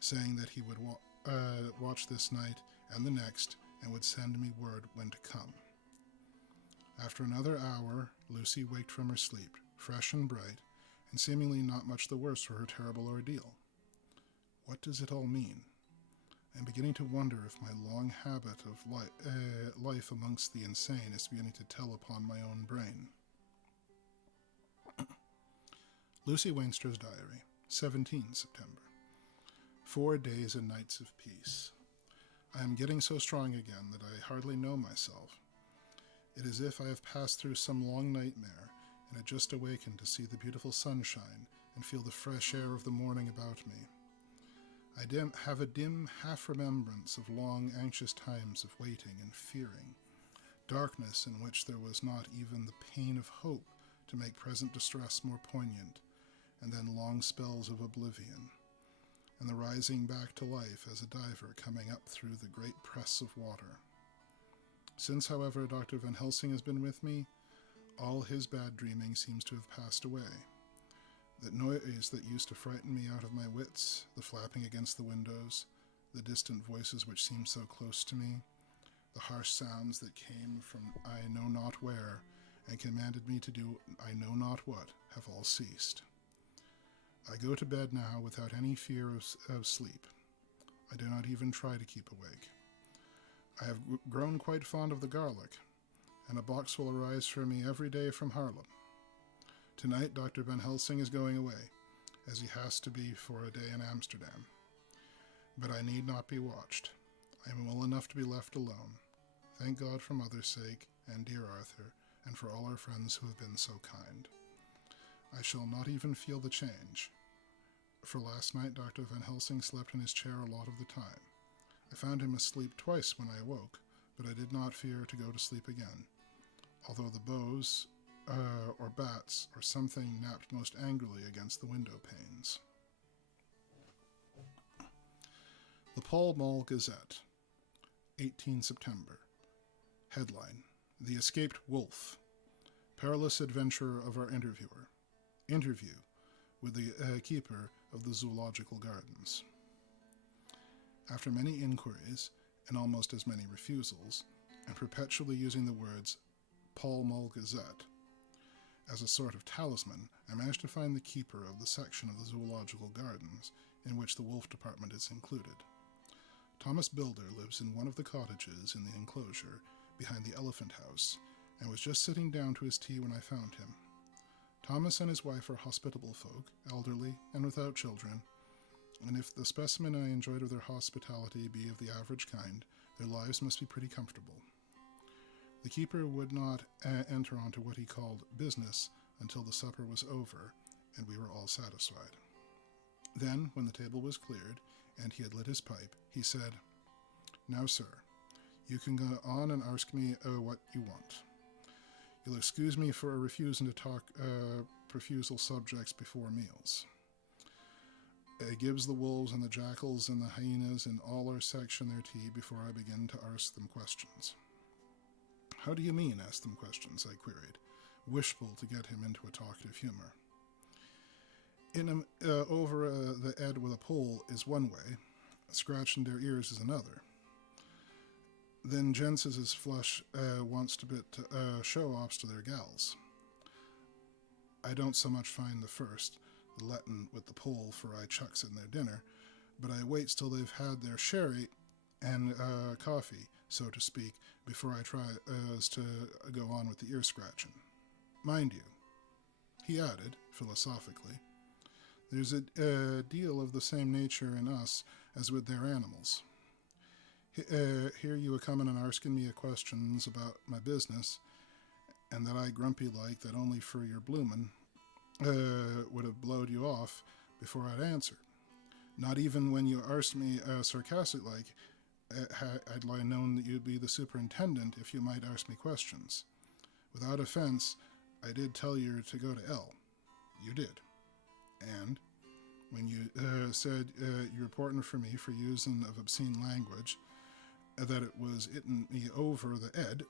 saying that he would watch this night and the next, and would send me word when to come. After another hour, Lucy waked from her sleep, fresh and bright, and seemingly not much the worse for her terrible ordeal. What does it all mean? I am beginning to wonder if my long habit of life amongst the insane is beginning to tell upon my own brain. Lucy Wainstra's Diary, 17 September. 4 days and nights of peace. I am getting so strong again that I hardly know myself. It is as if I have passed through some long nightmare and had just awakened to see the beautiful sunshine and feel the fresh air of the morning about me. I have a dim half-remembrance of long, anxious times of waiting and fearing, darkness in which there was not even the pain of hope to make present distress more poignant, and then long spells of oblivion, and the rising back to life as a diver coming up through the great press of water. Since, however, Dr. Van Helsing has been with me, all his bad dreaming seems to have passed away. That noise that used to frighten me out of my wits, the flapping against the windows, the distant voices which seemed so close to me, the harsh sounds that came from I know not where and commanded me to do I know not what, have all ceased. I go to bed now without any fear of sleep. I do not even try to keep awake. I have grown quite fond of the garlic, and a box will arise for me every day from Haarlem. Tonight Dr. Van Helsing is going away, as he has to be for a day in Amsterdam. But I need not be watched. I am well enough to be left alone. Thank God for mother's sake, and dear Arthur, and for all our friends who have been so kind. I shall not even feel the change. For last night Dr. Van Helsing slept in his chair a lot of the time. I found him asleep twice when I awoke, but I did not fear to go to sleep again, although the bows, or bats, or something napped most angrily against the window panes. The Pall Gazette, 18 September. Headline: The Escaped Wolf. Perilous adventure of our interviewer. Interview with the keeper of the Zoological Gardens. After many inquiries, and almost as many refusals, and perpetually using the words Pall Gazette as a sort of talisman, I managed to find the keeper of the section of the Zoological Gardens in which the wolf department is included. Thomas Bilder lives in one of the cottages in the enclosure behind the elephant house, and was just sitting down to his tea when I found him. Thomas and his wife are hospitable folk, elderly and without children, and if the specimen I enjoyed of their hospitality be of the average kind, their lives must be pretty comfortable. The keeper would not enter onto what he called business until the supper was over, and we were all satisfied. Then, when the table was cleared, and he had lit his pipe, he said, "Now, sir, you can go on and ask me what you want. You'll excuse me for refusing to talk profusal subjects before meals. It gives the wolves and the jackals and the hyenas in all our section their tea before I begin to ask them questions." "How do you mean, ask them questions?" I queried, wishful to get him into a talkative humor. Over the head with a pole is one way, scratching their ears is another. Then gents as his flesh wants to bit show-offs to their gals. I don't so much find the first, the letting with the pole for I chucks in their dinner, but I waits till they've had their sherry and coffee, so to speak, before I try to go on with the ear-scratching. Mind you, he added, philosophically, there's a deal of the same nature in us as with their animals. Here you a coming and asking me questions about my business, and that I grumpy like that only for your bloomin' would have blowed you off before I'd answered. Not even when you asked me sarcastic like, I'd lie known that you'd be the superintendent if you might ask me questions. Without offense, I did tell you to go to L. You did. And when you said you're reporting for me for using of obscene language, that it was itting me over the head,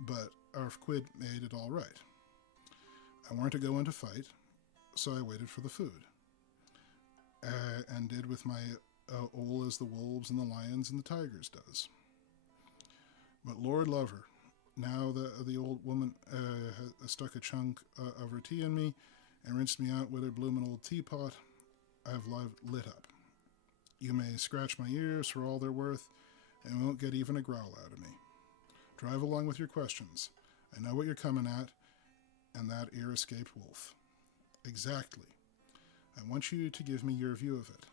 but our quid made it all right. I weren't to go into fight, so I waited for the food, and did with my ole as the wolves and the lions and the tigers does. But Lord love her, now the old woman has stuck a chunk of her tea in me and rinsed me out with her bloomin' old teapot, I've lit up. You may scratch my ears for all they're worth, and won't get even a growl out of me. Drive along with your questions. I know what you're coming at, and that ear-escaped wolf. Exactly. I want you to give me your view of it.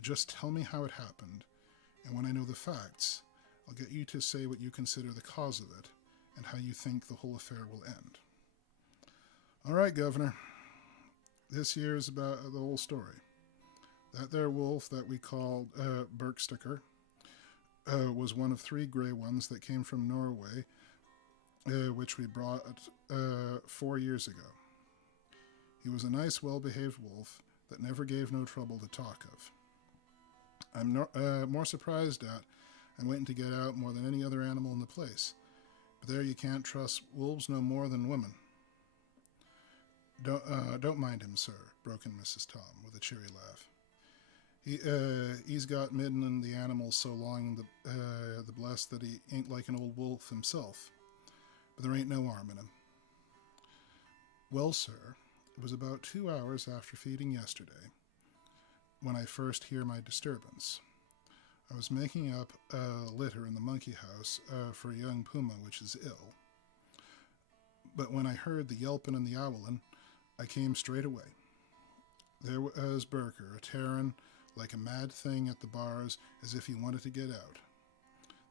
Just tell me how it happened, and when I know the facts, I'll get you to say what you consider the cause of it, and how you think the whole affair will end. All right, Governor. This here is about the whole story. That there wolf that we called Berksticker was one of 3 grey ones that came from Norway, which we brought 4 years ago. He was a nice, well-behaved wolf that never gave no trouble to talk of. I'm more surprised at and waiting to get out more than any other animal in the place. But there you can't trust wolves no more than women. Don't mind him, sir, broke in Mrs. Tom with a cheery laugh. He's got midden and the animals so long the blessed that he ain't like an old wolf himself. But there ain't no harm in him. Well, sir, it was about 2 hours after feeding yesterday when I first hear my disturbance. I was making up a litter in the monkey house for a young puma which is ill. But when I heard the yelping and the owling, I came straight away. There was Burker, a-tearing like a mad thing at the bars as if he wanted to get out.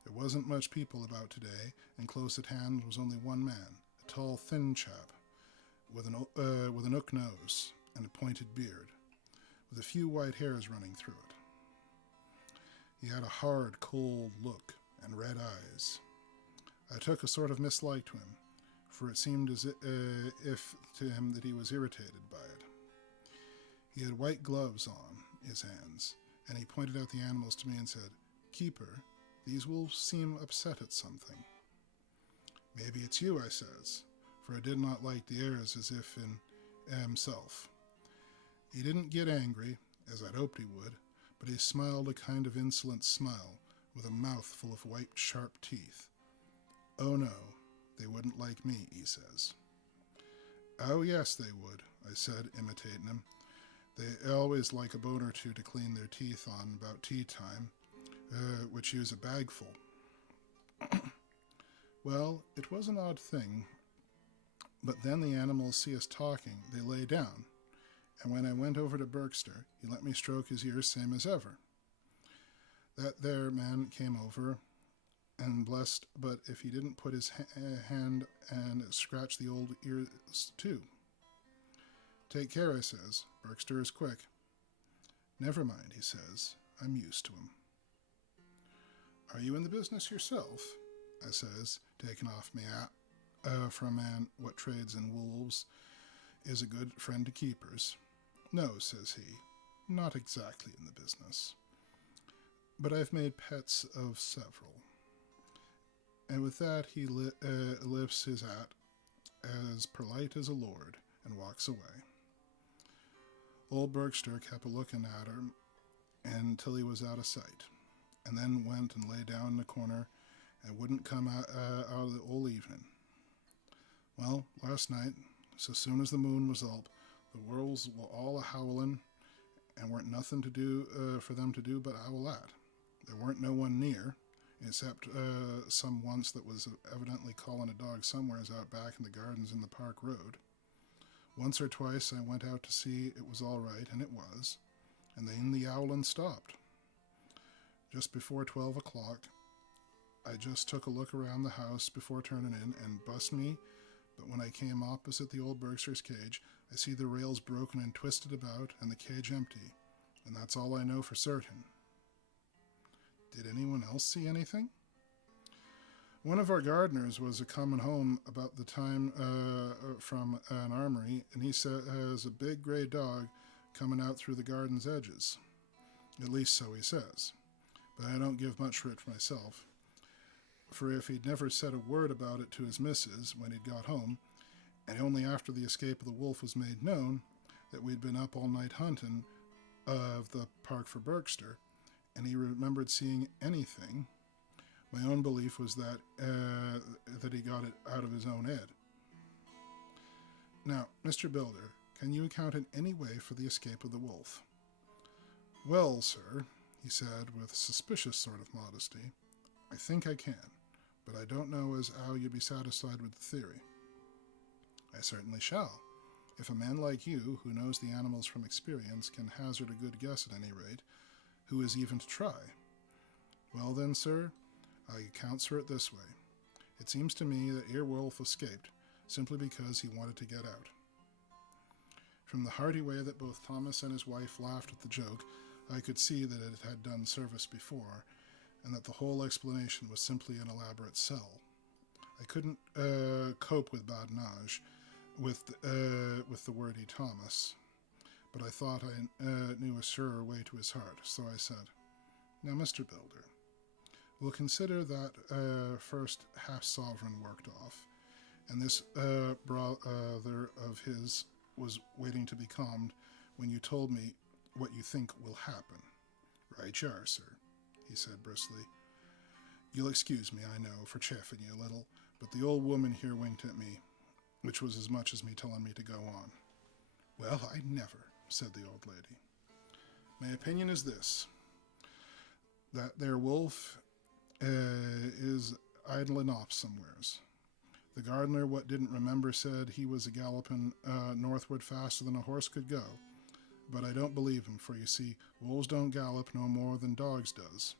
There wasn't much people about today, and close at hand was only one man, a tall, thin chap, with an hook nose and a pointed beard, with a few white hairs running through it. He had a hard, cold look and red eyes. I took a sort of mislike to him, for it seemed as if to him that he was irritated by it. He had white gloves on his hands, and he pointed out the animals to me and said, "Keeper, these wolves seem upset at something." "Maybe it's you," I says, for I did not like the airs as if in himself. He didn't get angry, as I'd hoped he would, but he smiled a kind of insolent smile, with a mouth full of white, sharp teeth. "Oh no, they wouldn't like me," he says. "Oh yes, they would," I said, imitating him. "They always like a bone or two to clean their teeth on about tea time, which use a bagful." Well, it was an odd thing, but then the animals see us talking, they lay down, and when I went over to Berkster, he let me stroke his ears same as ever. That there man came over and blessed, but if he didn't put his hand and scratch the old ears too. "Take care," I says. "Berkster is quick." "Never mind," he says. "I'm used to him." "Are you in the business yourself?" I says, taking off me hat. For a man what trades in wolves is a good friend to keepers. "No," says he, "not exactly in the business. But I've made pets of several." And with that he lifts his hat, as polite as a lord, and walks away. Old Berkster kept a-looking at her until he was out of sight, and then went and lay down in the corner and wouldn't come out of the whole evening. Well, last night, so soon as the moon was up, the wolves were all a-howling, and weren't nothing to do for them to do but howl at. There weren't no one near, except some once that was evidently calling a dog somewheres out back in the gardens in the Park Road. Once or twice I went out to see it was all right, and it was, and then the howling stopped. Just before 12 o'clock, I just took a look around the house before turning in, and bust me, but when I came opposite the old Berkster's cage, I see the rails broken and twisted about, and the cage empty, and that's all I know for certain. Did anyone else see anything? One of our gardeners was a-coming home about the time from an armory, and he says a big gray dog coming out through the garden's edges. At least so he says. But I don't give much for it myself, for if he'd never said a word about it to his missus when he'd got home, and only after the escape of the wolf was made known that we'd been up all night hunting of the park for Berkster, and he remembered seeing anything, my own belief was that he got it out of his own head. Now, Mr. Builder, can you account in any way for the escape of the wolf? Well, sir, he said with a suspicious sort of modesty, I think I can, but I don't know as how you'd be satisfied with the theory. I certainly shall. If a man like you, who knows the animals from experience, can hazard a good guess at any rate, who is even to try? Well then, sir, I accounts for it this way. It seems to me that Earwolf escaped, simply because he wanted to get out. From the hearty way that both Thomas and his wife laughed at the joke, I could see that it had done service before, and that the whole explanation was simply an elaborate sell. I couldn't cope with badinage, with the wordy Thomas, but I thought I knew a surer way to his heart, so I said, Now, Mr. Builder, we'll consider that first half-sovereign worked off, and this brother of his was waiting to be calmed when you told me what you think will happen. Right you are, sir, he said briskly. You'll excuse me, I know, for chaffing you a little, but the old woman here winked at me, which was as much as me telling me to go on. Well, I never, said the old lady. My opinion is this, that there wolf is idling off somewheres. The gardener what didn't remember said he was a-galloping northward faster than a horse could go, But I don't believe him, for you see, wolves don't gallop no more than dogs does,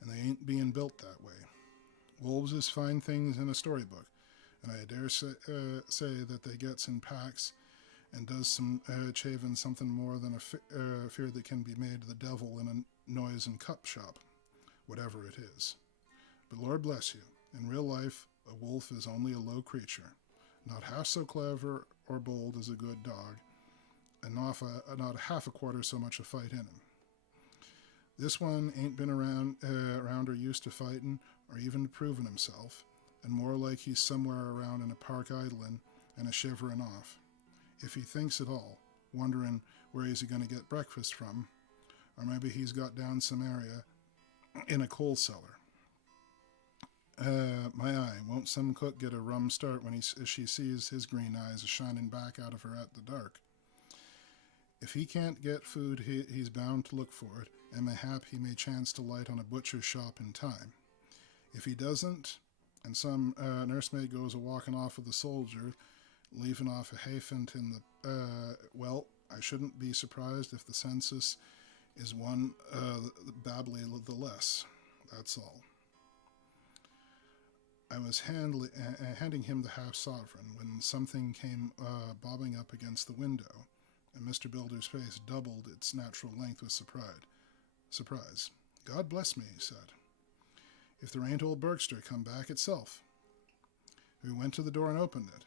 and they ain't being built that way. Wolves is fine things in a storybook, and I dare say that they gets in packs and does some chaving something more than a fear that can be made the devil in a noise and cup shop, whatever it is. But Lord bless you, in real life, a wolf is only a low creature, not half so clever or bold as a good dog, and not half a quarter so much a fight in him. This one ain't been around or used to fighting or even proving himself, and more like he's somewhere around in a park idling and a shivering off, if he thinks at all, wondering where he's going to get breakfast from, or maybe he's got down some area in a coal cellar. My eye, won't some cook get a rum start when she sees his green eyes shining back out of her at the dark? If he can't get food, he's bound to look for it, and mayhap he may chance to light on a butcher's shop in time. If he doesn't, and some nursemaid goes a-walking off with the soldier, leaving off a hayfint in the, well, I shouldn't be surprised if the census is one babbly the less. That's all. I was handing him the half-sovereign when something came bobbing up against the window, and Mr. Builder's face doubled its natural length with surprise. God bless me, he said. If there ain't old Bergster come back itself. We went to the door and opened it.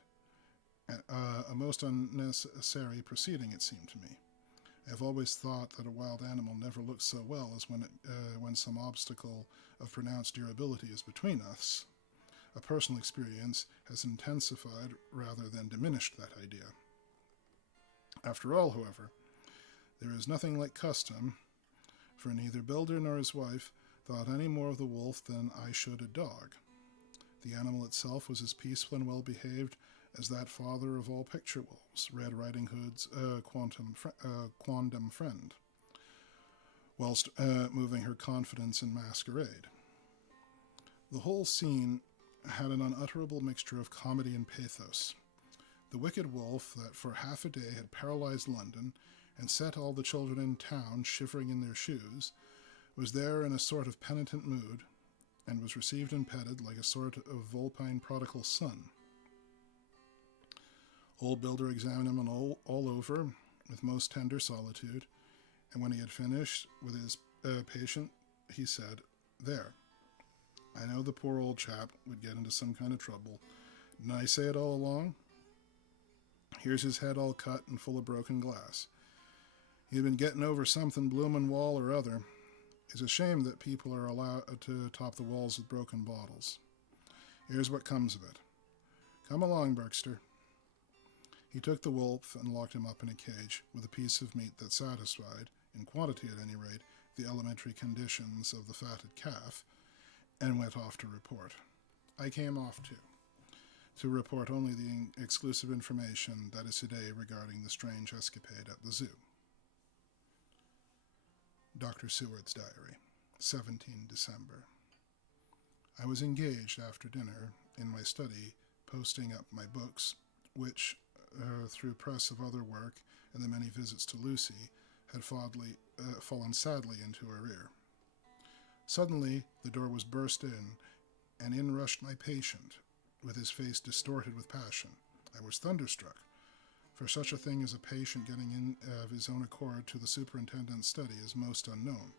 A most unnecessary proceeding, it seemed to me. I have always thought that a wild animal never looks so well as when some obstacle of pronounced durability is between us. A personal experience has intensified rather than diminished that idea. After all, however, there is nothing like custom, for neither Builder nor his wife thought any more of the wolf than I should a dog. The animal itself was as peaceful and well-behaved as that father of all picture wolves, Red Riding Hood's quondam friend, whilst moving her confidence in masquerade. The whole scene had an unutterable mixture of comedy and pathos. The wicked wolf that for half a day had paralyzed London and set all the children in town shivering in their shoes was there in a sort of penitent mood, and was received and petted like a sort of vulpine prodigal son. Old Builder examined him all over with most tender solitude, and when he had finished with his patient, he said, "There, I know the poor old chap would get into some kind of trouble. Didn't I say it all along? Here's his head all cut and full of broken glass. He'd been getting over something bloomin' wall or other. It's a shame that people are allowed to top the walls with broken bottles. Here's what comes of it. Come along, Bergster." He took the wolf and locked him up in a cage with a piece of meat that satisfied, in quantity at any rate, the elementary conditions of the fatted calf, and went off to report. I came off too, to report only the exclusive information that is today regarding the strange escapade at the zoo. Dr. Seward's Diary, 17 December. I was engaged after dinner in my study posting up my books, which, through press of other work and the many visits to Lucy, had fallen sadly into arrear. Suddenly, the door was burst in, and in rushed my patient, with his face distorted with passion. I was thunderstruck, for such a thing as a patient getting in of his own accord to the superintendent's study is most unknown.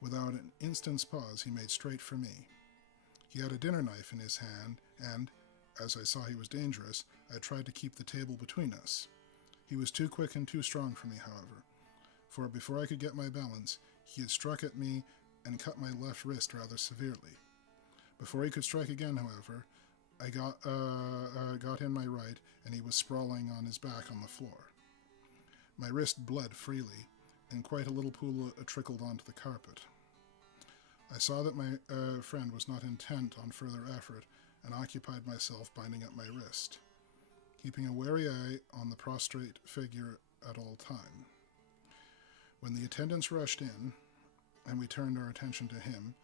Without an instant's pause, he made straight for me. He had a dinner knife in his hand, and, as I saw he was dangerous, I tried to keep the table between us. He was too quick and too strong for me, however, for before I could get my balance, he had struck at me and cut my left wrist rather severely. Before he could strike again, however, I got in my right, and he was sprawling on his back on the floor. My wrist bled freely, and quite a little pool trickled onto the carpet. I saw that my friend was not intent on further effort, and occupied myself binding up my wrist, keeping a wary eye on the prostrate figure at all time. When the attendants rushed in, and we turned our attention to him,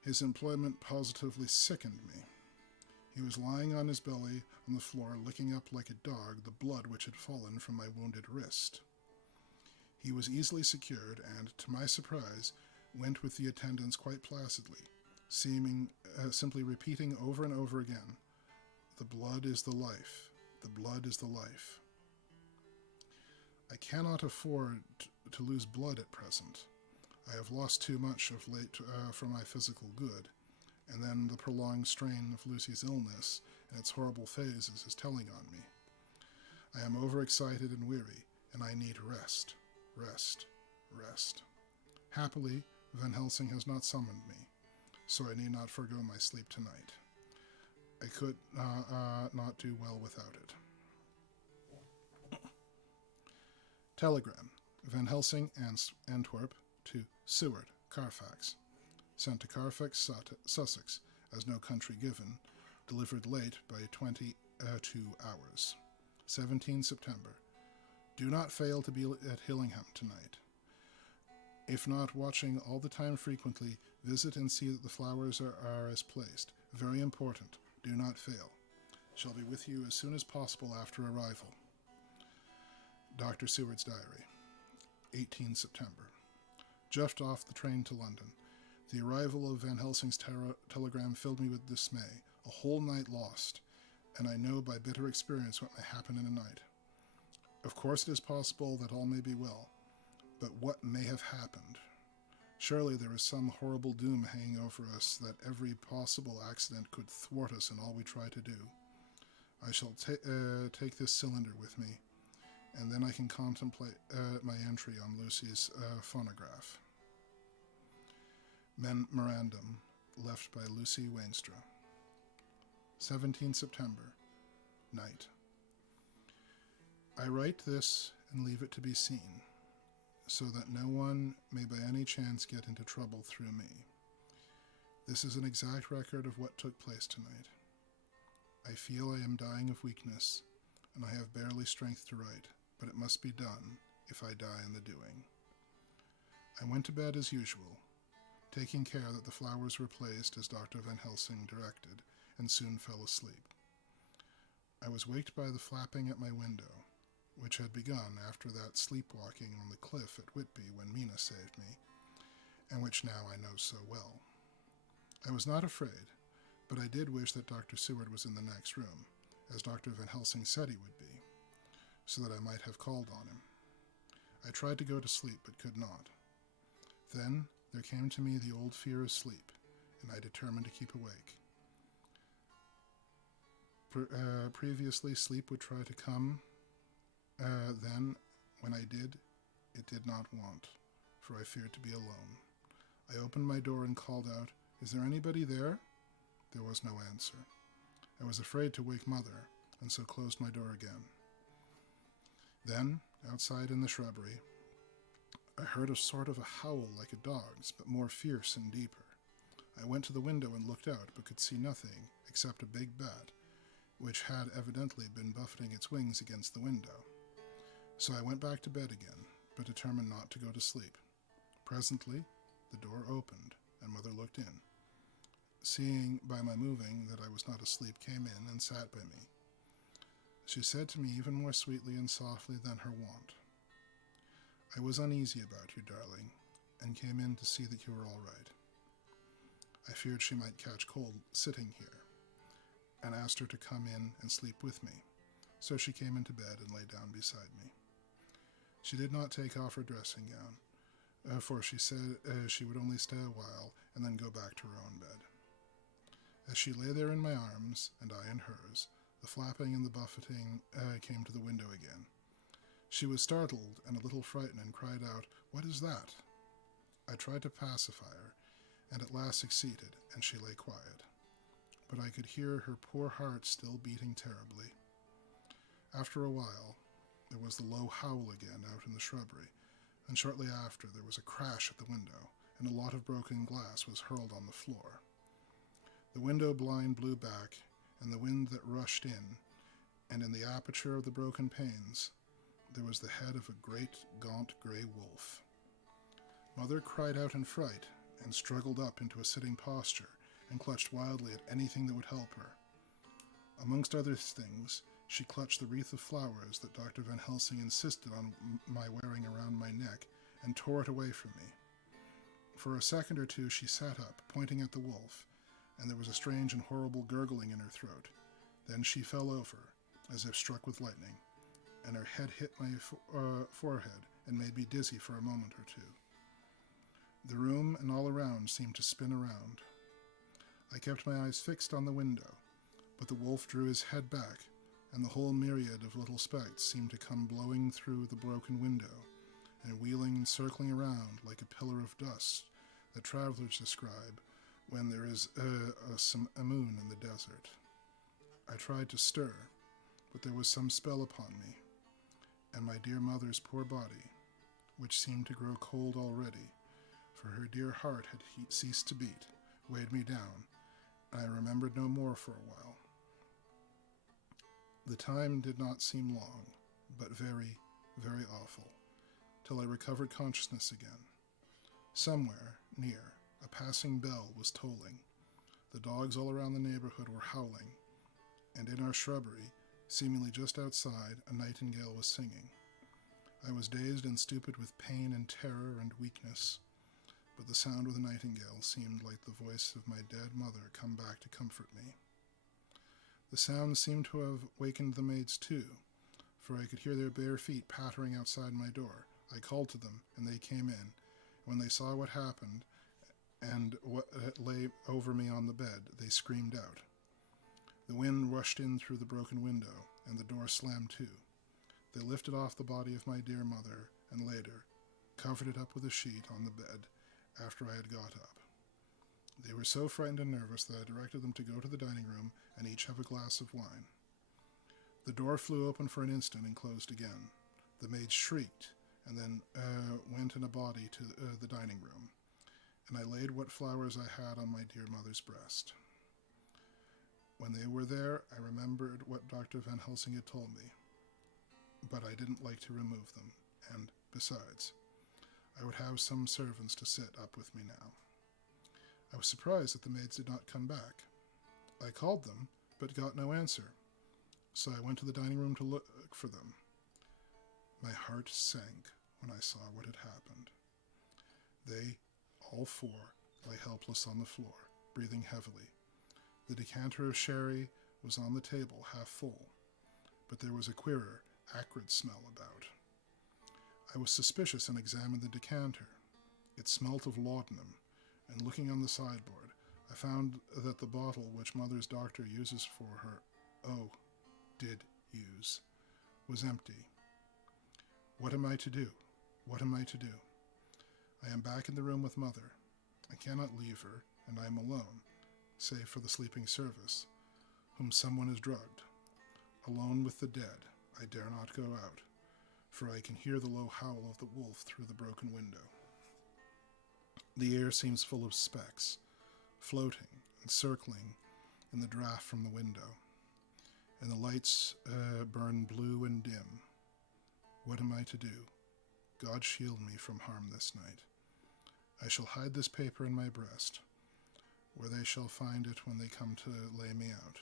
his employment positively sickened me. He was lying on his belly on the floor, licking up like a dog the blood which had fallen from my wounded wrist. He was easily secured, and, to my surprise, went with the attendants quite placidly, simply repeating over and over again, "The blood is the life. The blood is the life." I cannot afford to lose blood at present. I have lost too much of late for my physical good, and then the prolonged strain of Lucy's illness and its horrible phases is telling on me. I am overexcited and weary, and I need rest, rest, rest. Happily, Van Helsing has not summoned me, so I need not forego my sleep tonight. I could not do well without it. Telegram. Van Helsing, Antwerp, to Seward, Carfax. Sent to Carfax, Sussex, as no country given. Delivered late by 22 hours. 17 September. Do not fail to be at Hillingham tonight. If not watching all the time frequently, visit and see that the flowers are as placed. Very important. Do not fail. Shall be with you as soon as possible after arrival. Dr. Seward's Diary. 18 September. Just off the train to London. The arrival of Van Helsing's telegram filled me with dismay. A whole night lost, and I know by bitter experience what may happen in a night. Of course it is possible that all may be well, but what may have happened? Surely there is some horrible doom hanging over us that every possible accident could thwart us in all we try to do. I shall take this cylinder with me, and then I can contemplate my entry on Lucy's phonograph. Memorandum left by Lucy Wainstra. 17 September, night. I write this and leave it to be seen, so that no one may by any chance get into trouble through me. This is an exact record of what took place tonight. I feel I am dying of weakness, and I have barely strength to write, but it must be done if I die in the doing. I went to bed as usual, taking care that the flowers were placed as Dr. Van Helsing directed, and soon fell asleep. I was waked by the flapping at my window, which had begun after that sleepwalking on the cliff at Whitby when Mina saved me, and which now I know so well. I was not afraid, but I did wish that Dr. Seward was in the next room, as Dr. Van Helsing said he would be, so that I might have called on him. I tried to go to sleep, but could not. Then there came to me the old fear of sleep, and I determined to keep awake. Previously, sleep would try to come. Then, when I did, it did not want, for I feared to be alone. I opened my door and called out, "Is there anybody there?" There was no answer. I was afraid to wake Mother, and so closed my door again. Then, outside in the shrubbery, I heard a sort of a howl like a dog's, but more fierce and deeper. I went to the window and looked out, but could see nothing except a big bat, which had evidently been buffeting its wings against the window. So I went back to bed again, but determined not to go to sleep. Presently, the door opened, and Mother looked in. Seeing by my moving that I was not asleep, came in and sat by me. She said to me even more sweetly and softly than her wont, "I was uneasy about you, darling, and came in to see that you were all right. I feared she might catch cold sitting here, and asked her to come in and sleep with me, so she came into bed and lay down beside me. She did not take off her dressing gown, for she said she would only stay a while and then go back to her own bed. As she lay there in my arms, and I in hers, the flapping and the buffeting came to the window again. She was startled and a little frightened and cried out, 'What is that?' I tried to pacify her, and at last succeeded, and she lay quiet. But I could hear her poor heart still beating terribly. After a while, there was the low howl again out in the shrubbery, and shortly after there was a crash at the window, and a lot of broken glass was hurled on the floor. The window blind blew back, and the wind that rushed in, and in the aperture of the broken panes, there was the head of a great, gaunt, grey wolf. Mother cried out in fright, and struggled up into a sitting posture, and clutched wildly at anything that would help her. Amongst other things, She clutched the wreath of flowers that Dr. Van Helsing insisted on my wearing around my neck and tore it away from me. For a second or two she sat up, pointing at the wolf, and there was a strange and horrible gurgling in her throat. Then she fell over, as if struck with lightning, and her head hit my forehead and made me dizzy for a moment or two. The room and all around seemed to spin around. I kept my eyes fixed on the window, but the wolf drew his head back, and the whole myriad of little specks seemed to come blowing through the broken window, and wheeling and circling around like a pillar of dust that travelers describe when there is a moon in the desert. I tried to stir, but there was some spell upon me, and my dear mother's poor body, which seemed to grow cold already, for her dear heart had ceased to beat, weighed me down, and I remembered no more for a while. The time did not seem long, but very, very awful, till I recovered consciousness again. Somewhere, near, a passing bell was tolling. The dogs all around the neighborhood were howling, and in our shrubbery, seemingly just outside, a nightingale was singing. I was dazed and stupid with pain and terror and weakness, but the sound of the nightingale seemed like the voice of my dead mother come back to comfort me. The sound seemed to have wakened the maids too, for I could hear their bare feet pattering outside my door. I called to them, and they came in. When they saw what happened, and what lay over me on the bed, they screamed out. The wind rushed in through the broken window, and the door slammed to. They lifted off the body of my dear mother, and later covered it up with a sheet on the bed after I had got up. They were so frightened and nervous that I directed them to go to the dining room and each have a glass of wine. The door flew open for an instant and closed again. The maids shrieked, and then went in a body to the dining room, and I laid what flowers I had on my dear mother's breast. When they were there, I remembered what Dr. Van Helsing had told me, but I didn't like to remove them, and, besides, I would have some servants to sit up with me now. I was surprised that the maids did not come back. I called them, but got no answer, so I went to the dining room to look for them. My heart sank when I saw what had happened. They, all four, lay helpless on the floor, breathing heavily. The decanter of sherry was on the table, half full, but there was a queerer, acrid smell about. I was suspicious and examined the decanter. It smelt of laudanum, and looking on the sideboard, I found that the bottle which Mother's doctor uses for her, did use, was empty. What am I to do? What am I to do? I am back in the room with Mother. I cannot leave her, and I am alone, save for the sleeping service, whom someone has drugged. Alone with the dead, I dare not go out, for I can hear the low howl of the wolf through the broken window. The air seems full of specks, floating and circling in the draught from the window, and the lights burn blue and dim. What am I to do? God shield me from harm this night. I shall hide this paper in my breast, where they shall find it when they come to lay me out.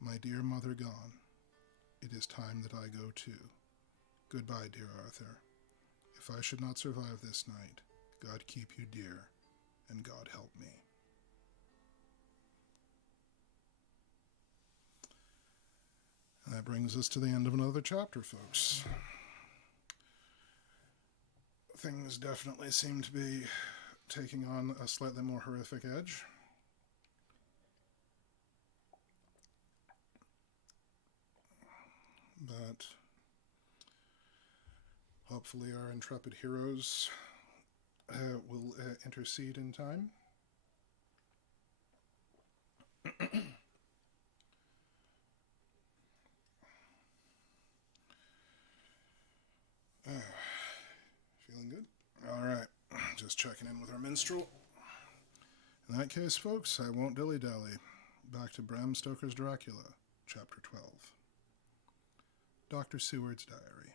My dear mother gone, it is time that I go too. Goodbye, dear Arthur. If I should not survive this night, God keep you dear, and God help me. And that brings us to the end of another chapter, folks. Things definitely seem to be taking on a slightly more horrific edge. But hopefully our intrepid heroes will intercede in time. Feeling good? All right, just checking in with our minstrel. In that case, folks, I won't dilly-dally. Back to Bram Stoker's Dracula, Chapter 12. Dr. Seward's Diary,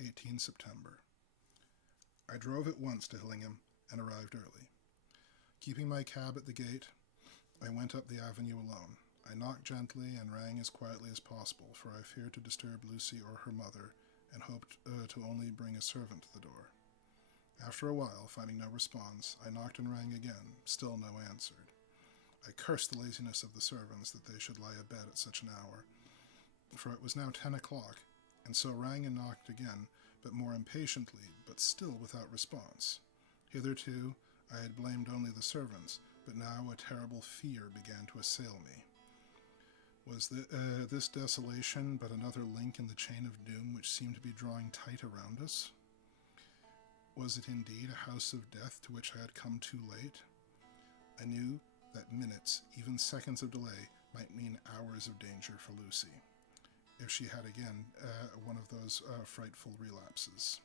18 September. I drove at once to Helsing and arrived early. Keeping my cab at the gate, I went up the avenue alone. I knocked gently and rang as quietly as possible, for I feared to disturb Lucy or her mother, and hoped to only bring a servant to the door. After a while, finding no response, I knocked and rang again, still no answered. I cursed the laziness of the servants that they should lie abed at such an hour, for it was now 10 o'clock, and so rang and knocked again, but more impatiently, but still without response. Hitherto I had blamed only the servants, but now a terrible fear began to assail me. Was this desolation but another link in the chain of doom which seemed to be drawing tight around us? Was it indeed a house of death to which I had come too late? I knew that minutes, even seconds of delay, might mean hours of danger for Lucy, if she had again one of those frightful relapses.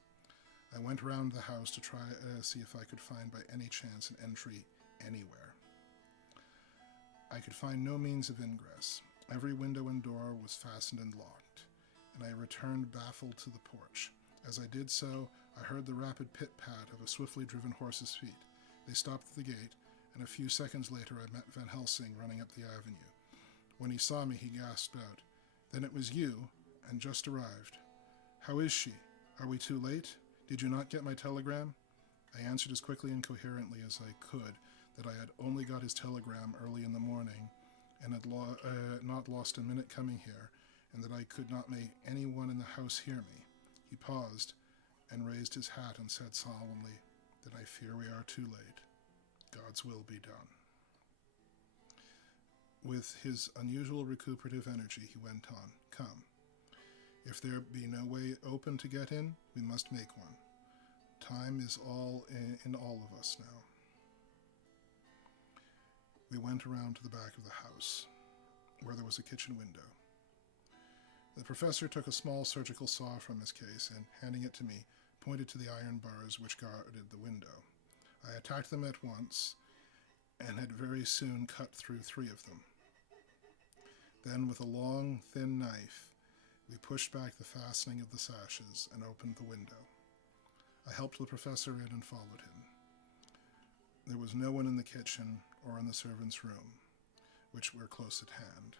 I went round the house to try see if I could find by any chance an entry anywhere. I could find no means of ingress. Every window and door was fastened and locked, and I returned baffled to the porch. As I did so, I heard the rapid pit-pat of a swiftly driven horse's feet. They stopped at the gate, and a few seconds later I met Van Helsing running up the avenue. When he saw me, he gasped out, "Then it was you, and just arrived. How is she? Are we too late? Did you not get my telegram?" I answered as quickly and coherently as I could that I had only got his telegram early in the morning, and had not lost a minute coming here, and that I could not make anyone in the house hear me. He paused, and raised his hat and said solemnly, "Then I fear we are too late. God's will be done." With his unusual recuperative energy, he went on, "Come. If there be no way open to get in, we must make one. Time is all in all of us now." We went around to the back of the house, where there was a kitchen window. The professor took a small surgical saw from his case and, handing it to me, pointed to the iron bars which guarded the window. I attacked them at once, and had very soon cut through 3 of them. Then, with a long, thin knife, we pushed back the fastening of the sashes and opened the window. I helped the professor in and followed him. There was no one in the kitchen or in the servants' room, which were close at hand.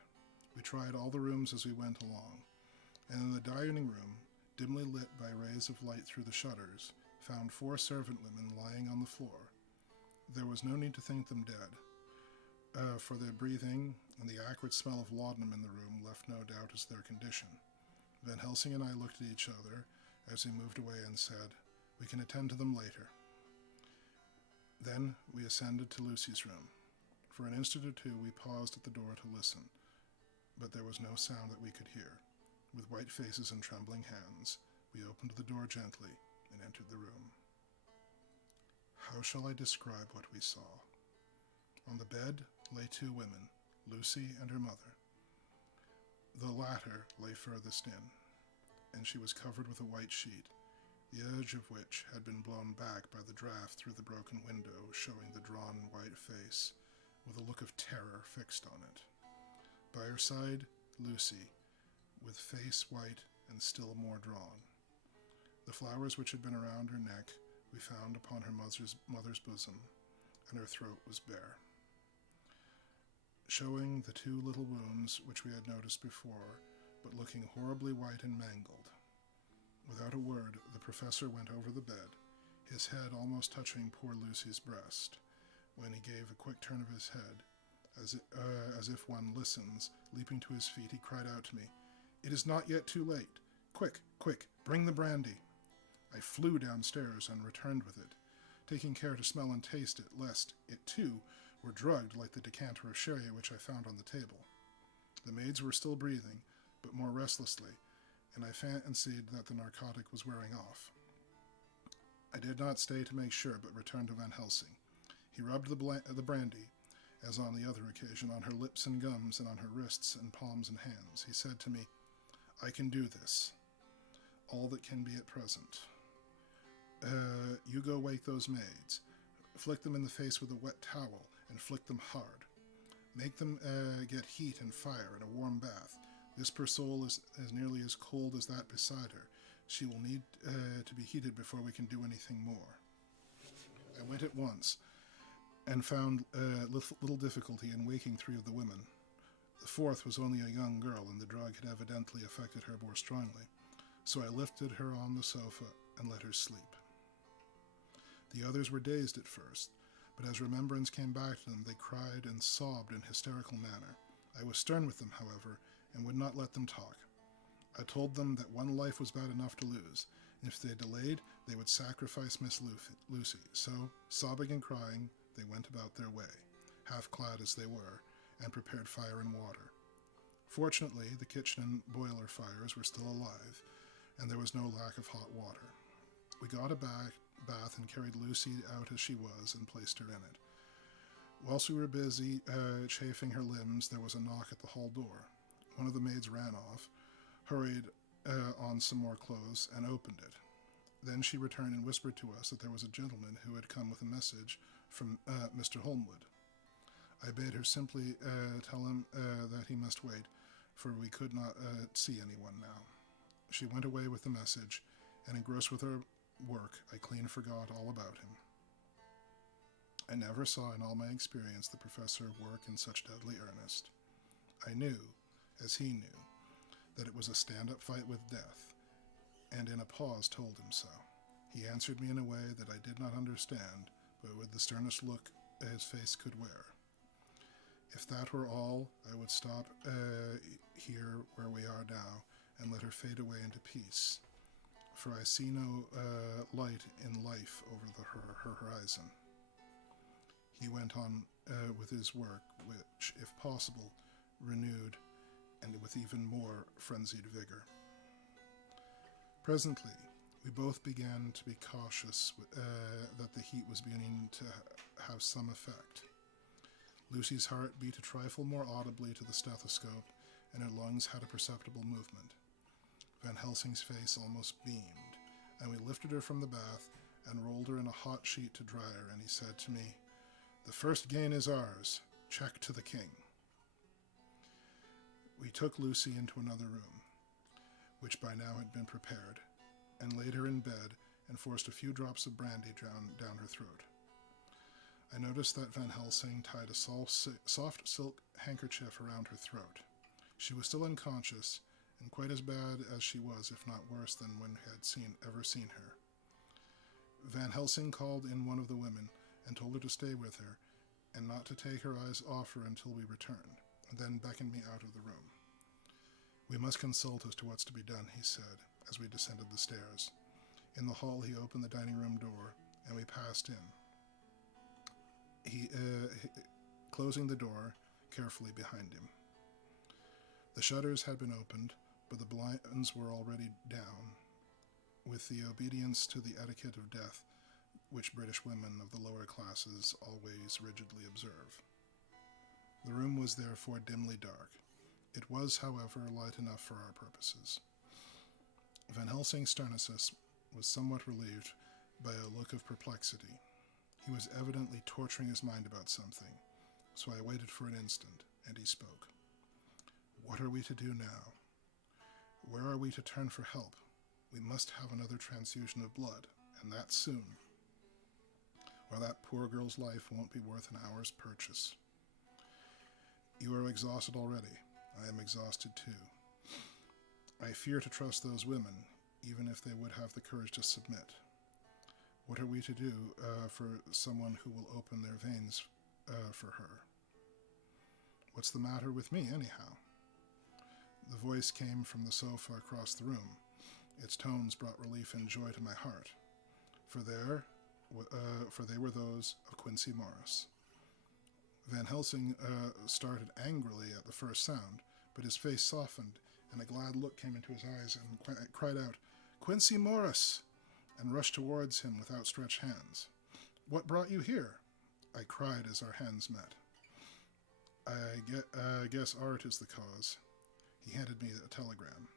We tried all the rooms as we went along, and in the dining room, dimly lit by rays of light through the shutters, found 4 servant women lying on the floor. There was no need to think them dead, for their breathing and the acrid smell of laudanum in the room left no doubt as to their condition. Van Helsing and I looked at each other as we moved away and said, "We can attend to them later." Then we ascended to Lucy's room. For an instant or 2 we paused at the door to listen, but there was no sound that we could hear. With white faces and trembling hands, we opened the door gently and entered the room. How shall I describe what we saw? On the bed lay 2 women, Lucy and her mother. The latter lay furthest in, and she was covered with a white sheet, the edge of which had been blown back by the draught through the broken window, showing the drawn white face, with a look of terror fixed on it. By her side, Lucy, with face white and still more drawn. The flowers which had been around her neck we found upon her mother's bosom, and her throat was bare, showing the 2 little wounds which we had noticed before, but looking horribly white and mangled. Without a word, the professor went over the bed, his head almost touching poor Lucy's breast, when he gave a quick turn of his head, as if one listens. Leaping to his feet, he cried out to me, "It is not yet too late. Quick, quick, bring the brandy." I flew downstairs and returned with it, taking care to smell and taste it, lest it, too, were drugged like the decanter of sherry which I found on the table. The maids were still breathing, but more restlessly, and I fancied that the narcotic was wearing off. I did not stay to make sure, but returned to Van Helsing. He rubbed the brandy, as on the other occasion, on her lips and gums, and on her wrists and palms and hands. He said to me, "I can do this, all that can be at present. You go wake those maids. Flick them in the face with a wet towel, and flick them hard. Make them get heat and fire and a warm bath. This poor soul is nearly as cold as that beside her. She will need to be heated before we can do anything more." I went at once, and found little difficulty in waking 3 of the women. The fourth was only a young girl, and the drug had evidently affected her more strongly, so I lifted her on the sofa and let her sleep. The others were dazed at first, but as remembrance came back to them, they cried and sobbed in hysterical manner. I was stern with them, however, and would not let them talk. I told them that one life was bad enough to lose, and if they delayed, they would sacrifice Miss Lucy. So, sobbing and crying, they went about their way, half-clad as they were, and prepared fire and water. Fortunately, the kitchen and boiler fires were still alive, and there was no lack of hot water. We got a bath and carried Lucy out as she was and placed her in it. Whilst we were busy chafing her limbs, there was a knock at the hall door. One of the maids ran off, hurried on some more clothes, and opened it. Then she returned and whispered to us that there was a gentleman who had come with a message from Mr. Holmwood. I bade her simply tell him that he must wait, for we could not see anyone now. She went away with the message, and engrossed with her work, I clean forgot all about him. I never saw in all my experience the professor work in such deadly earnest. I knew, as he knew, that it was a stand-up fight with death, and in a pause told him so. He answered me in a way that I did not understand, but with the sternest look his face could wear. If that were all, I would stop here where we are now, and let her fade away into peace, for I see no light in life over her horizon. He went on with his work, which, if possible, renewed and with even more frenzied vigor. Presently, we both began to be cautious that the heat was beginning to have some effect. Lucy's heart beat a trifle more audibly to the stethoscope, and her lungs had a perceptible movement. Van Helsing's face almost beamed, and we lifted her from the bath and rolled her in a hot sheet to dry her, and he said to me, "The first gain is ours. Check to the king." We took Lucy into another room, which by now had been prepared, and laid her in bed and forced a few drops of brandy down her throat. I noticed that Van Helsing tied a soft silk handkerchief around her throat. She was still unconscious, and quite as bad as she was, if not worse than when we had ever seen her. Van Helsing called in one of the women and told her to stay with her, and not to take her eyes off her until we returned, and then beckoned me out of the room. "We must consult as to what's to be done," he said, as we descended the stairs. In the hall he opened the dining room door, and we passed in, closing the door carefully behind him. The shutters had been opened, but the blinds were already down, with the obedience to the etiquette of death which British women of the lower classes always rigidly observe. The room was therefore dimly dark. It was, however, light enough for our purposes. Van Helsing's sternness was somewhat relieved by a look of perplexity. He was evidently torturing his mind about something, so I waited for an instant, and he spoke. "What are we to do now? Where are we to turn for help? We must have another transfusion of blood, and that soon, or that poor girl's life won't be worth an hour's purchase. You are exhausted already. I am exhausted too. I fear to trust those women, even if they would have the courage to submit. What are we to do for someone who will open their veins for her? What's the matter with me, anyhow?" The voice came from the sofa across the room. Its tones brought relief and joy to my heart, for they were those of Quincy Morris. Van Helsing started angrily at the first sound, but his face softened, and a glad look came into his eyes, and cried out, "Quincy Morris!" and rushed towards him with outstretched hands. "What brought you here?" I cried as our hands met. I guess art is the cause." He handed me a telegram.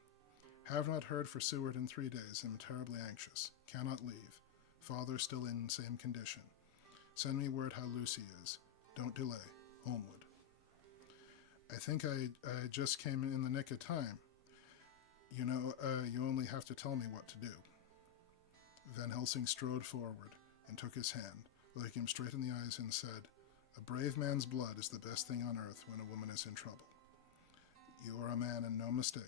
"Have not heard for Seward in 3 days. Am terribly anxious. Cannot leave. Father still in same condition. Send me word how Lucy is. Don't delay. Holmwood." "I think I just came in the nick of time. You know, you only have to tell me what to do." Van Helsing strode forward and took his hand, looked him straight in the eyes, and said, "A brave man's blood is the best thing on earth when a woman is in trouble. You are a man and no mistake.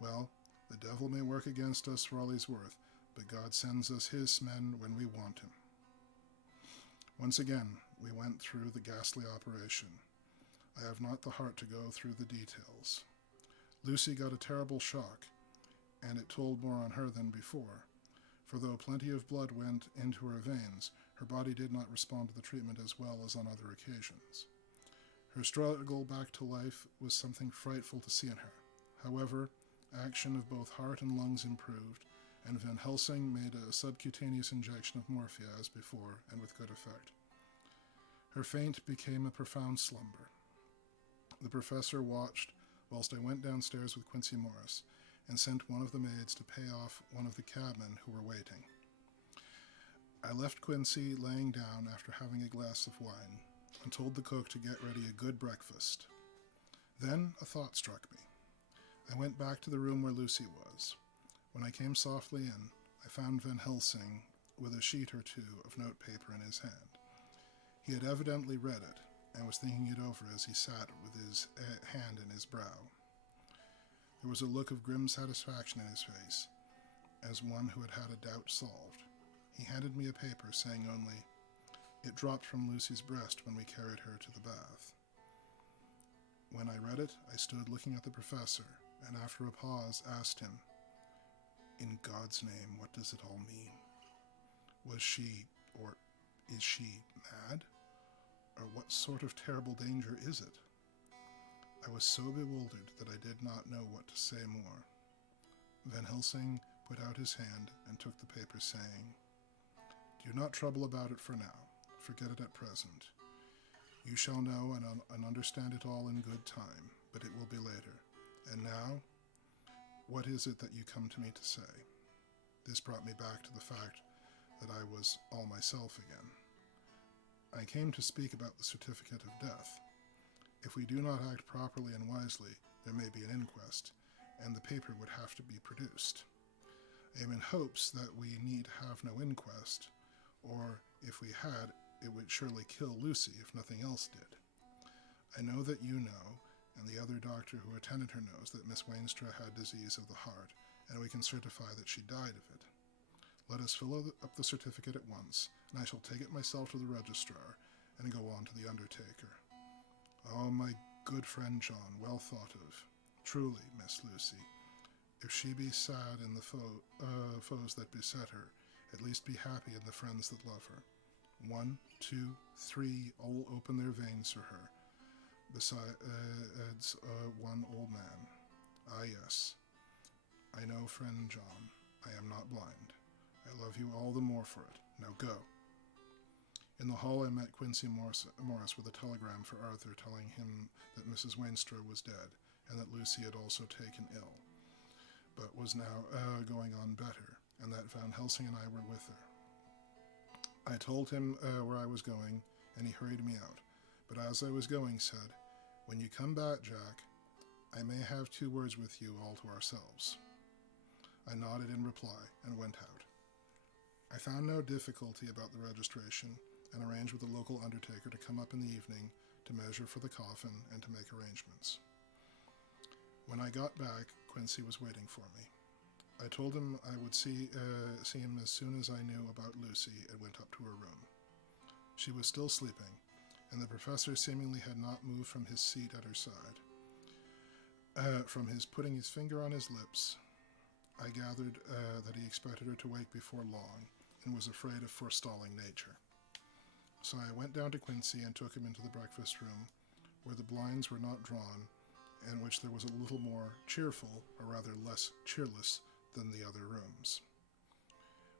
Well, the devil may work against us for all he's worth, but God sends us his men when we want him. Once again, we went through the ghastly operation. I have not the heart to go through the details. Lucy got a terrible shock, and it told more on her than before, for though plenty of blood went into her veins, her body did not respond to the treatment as well as on other occasions. Her struggle back to life was something frightful to see in her. However, action of both heart and lungs improved, and Van Helsing made a subcutaneous injection of morphia as before, and with good effect. Her faint became a profound slumber. The professor watched whilst I went downstairs with Quincy Morris, and sent one of the maids to pay off one of the cabmen who were waiting. I left Quincy laying down after having a glass of wine, and told the cook to get ready a good breakfast. Then a thought struck me. I went back to the room where Lucy was. When I came softly in, I found Van Helsing with a sheet or two of notepaper in his hand. He had evidently read it, and was thinking it over as he sat with his hand in his brow. There was a look of grim satisfaction in his face, as one who had had a doubt solved. He handed me a paper, saying only, "It dropped from Lucy's breast when we carried her to the bath." When I read it, I stood looking at the professor, and after a pause asked him, "In God's name, what does it all mean? Was she, or is she, mad? Or what sort of terrible danger is it?" I was so bewildered that I did not know what to say more. Van Helsing put out his hand and took the paper, saying, "Do not trouble about it for now. Forget it at present. You shall know and understand it all in good time, but it will be later. And now, what is it that you come to me to say?" This brought me back to the fact that I was all myself again. "I came to speak about the certificate of death. If we do not act properly and wisely, there may be an inquest, and the paper would have to be produced. I am in hopes that we need have no inquest, or if we had, it would surely kill Lucy if nothing else did. I know that you know, and the other doctor who attended her knows, that Miss Wainstra had disease of the heart, and we can certify that she died of it. Let us fill up the certificate at once, and I shall take it myself to the registrar, and go on to the undertaker. Oh, my good friend John, well thought of. Truly, Miss Lucy, if she be sad in the foes that beset her, at least be happy in the friends that love her. 1, 2, 3, all open their veins for her, besides one old man. Ah, yes. I know, friend John, I am not blind. I love you all the more for it. Now go." In the hall I met Quincy Morris with a telegram for Arthur telling him that Mrs. Wainstra was dead, and that Lucy had also taken ill, but was now going on better, and that Van Helsing and I were with her. I told him where I was going, and he hurried me out, but as I was going said, "When you come back, Jack, I may have 2 words with you all to ourselves." I nodded in reply and went out. I found no difficulty about the registration, and arranged with the local undertaker to come up in the evening to measure for the coffin and to make arrangements. When I got back, Quincy was waiting for me. I told him I would see him as soon as I knew about Lucy, and went up to her room. She was still sleeping, and the professor seemingly had not moved from his seat at her side. From his putting his finger on his lips, I gathered that he expected her to wake before long, and was afraid of forestalling nature. So I went down to Quincy and took him into the breakfast room, where the blinds were not drawn, and which there was a little more cheerful, or rather less cheerless, than the other rooms.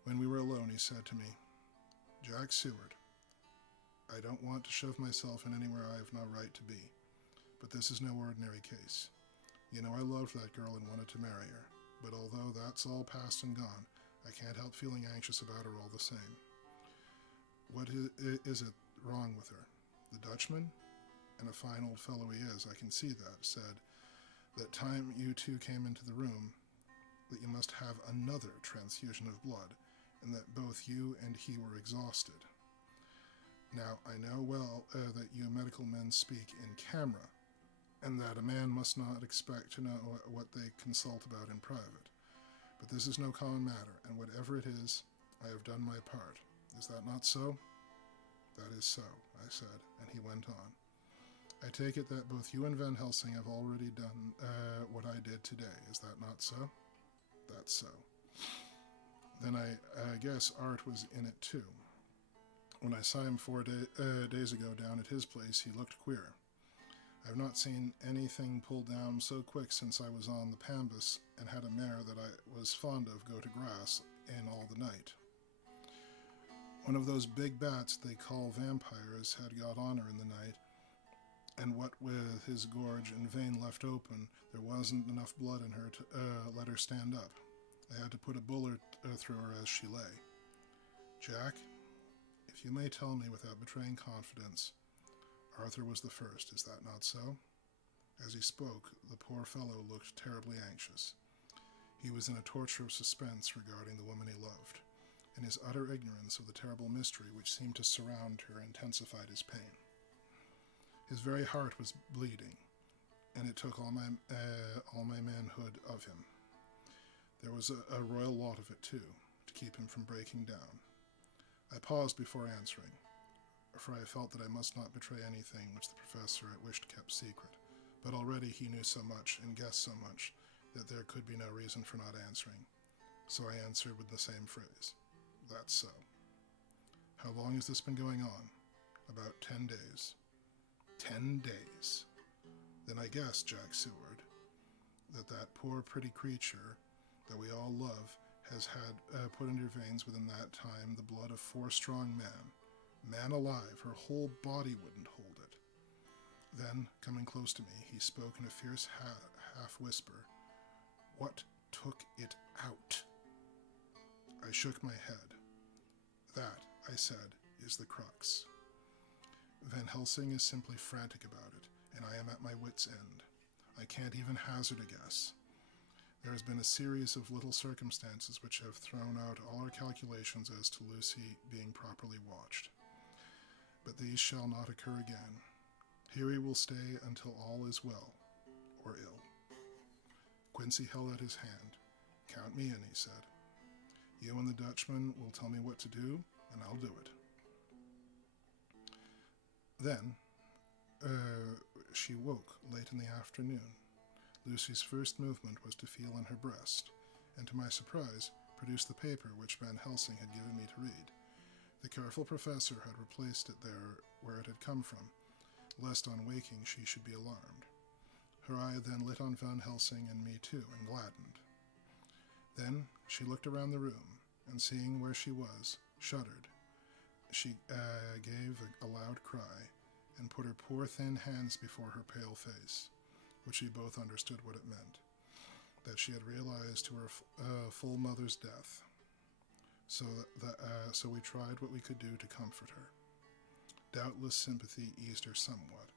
When we were alone, he said to me, "Jack Seward, I don't want to shove myself in anywhere I have no right to be, but this is no ordinary case. You know I loved that girl and wanted to marry her, but although that's all past and gone, I can't help feeling anxious about her all the same. What is it wrong with her? The Dutchman, and a fine old fellow he is, I can see that, said that time you 2 came into the room that you must have another transfusion of blood, and that both you and he were exhausted. Now, I know well that you medical men speak in camera, and that a man must not expect to know what they consult about in private. But this is no common matter, and whatever it is, I have done my part. Is that not so? That is so, I said, and he went on. I take it that both you and Van Helsing have already done what I did today. Is that not so? That's so. Then I guess Art was in it too. When I saw him 4 days ago down at his place, he looked queer. I've not seen anything pulled down so quick since I was on the Pambus and had a mare that I was fond of go to grass in all the night. One of those big bats they call vampires had got on her in the night, and what with his gorge and vein left open, there wasn't enough blood in her to let her stand up. I had to put a bullet through her as she lay. Jack, if you may tell me without betraying confidence, Arthur was the first, is that not so? As he spoke, the poor fellow looked terribly anxious. He was in a torture of suspense regarding the woman he loved, and his utter ignorance of the terrible mystery which seemed to surround her intensified his pain. His very heart was bleeding, and it took all my manhood of him. There was a royal lot of it, too, to keep him from breaking down. I paused before answering, for I felt that I must not betray anything which the professor had wished kept secret, but already he knew so much and guessed so much that there could be no reason for not answering. So I answered with the same phrase. That's so. How long has this been going on? About 10 days. 10 days. Then I guess, Jack Seward, that poor pretty creature that we all love has had put in her veins within that time the blood of 4 strong men. Man alive, her whole body wouldn't hold it. Then, coming close to me, he spoke in a fierce half-whisper. What took it out? I shook my head. That, I said, is the crux. Van Helsing is simply frantic about it, and I am at my wit's end. I can't even hazard a guess. There has been a series of little circumstances which have thrown out all our calculations as to Lucy being properly watched. But these shall not occur again. Here he will stay until all is well, or ill. Quincy held out his hand. Count me in, he said. You and the Dutchman will tell me what to do, and I'll do it. Then, she woke late in the afternoon. Lucy's first movement was to feel in her breast, and to my surprise, produced the paper which Van Helsing had given me to read. The careful professor had replaced it there where it had come from, lest on waking she should be alarmed. Her eye then lit on Van Helsing and me too, and gladdened. Then she looked around the room, and seeing where she was, shuddered. She gave a loud cry, and put her poor thin hands before her pale face, which we both understood what it meant, that she had realized to her full mother's death. So we tried what we could do to comfort her. Doubtless sympathy eased her somewhat,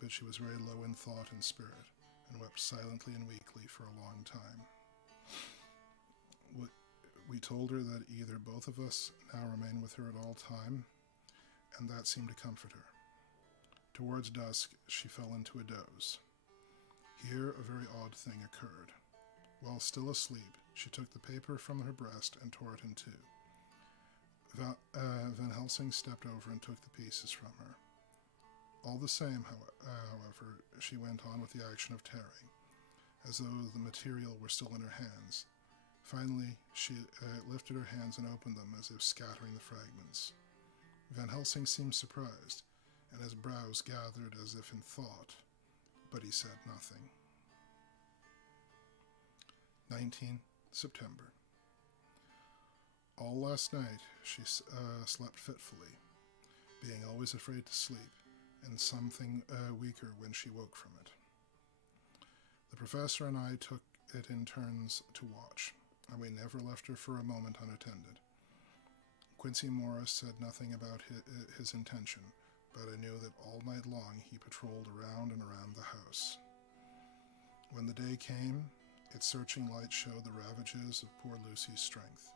but she was very low in thought and spirit, and wept silently and weakly for a long time. We told her that either both of us now remain with her at all time, and that seemed to comfort her. Towards dusk, she fell into a doze. Here a very odd thing occurred. While still asleep, she took the paper from her breast and tore it in two. Van Helsing stepped over and took the pieces from her. All the same, however, she went on with the action of tearing, as though the material were still in her hands. Finally, she lifted her hands and opened them as if scattering the fragments. Van Helsing seemed surprised, and his brows gathered as if in thought, but he said nothing. 19 September. All last night she slept fitfully, being always afraid to sleep, and something weaker when she woke from it. The professor and I took it in turns to watch, and we never left her for a moment unattended. Quincy Morris said nothing about his intention, but I knew that all night long he patrolled around and around the house. When the day came, its searching light showed the ravages of poor Lucy's strength.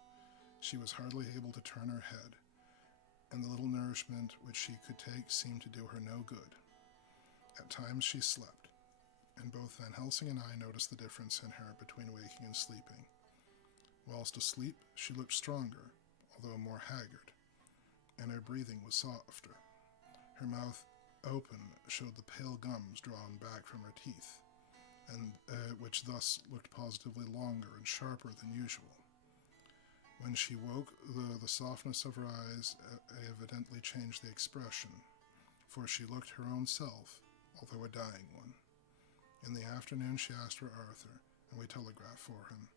She was hardly able to turn her head, and the little nourishment which she could take seemed to do her no good. At times she slept, and both Van Helsing and I noticed the difference in her between waking and sleeping. Whilst asleep, she looked stronger, although more haggard, and her breathing was softer. Her mouth open showed the pale gums drawn back from her teeth, and which thus looked positively longer and sharper than usual. When she woke, the softness of her eyes evidently changed the expression, for she looked her own self, although a dying one. In the afternoon she asked for Arthur, and we telegraphed for him.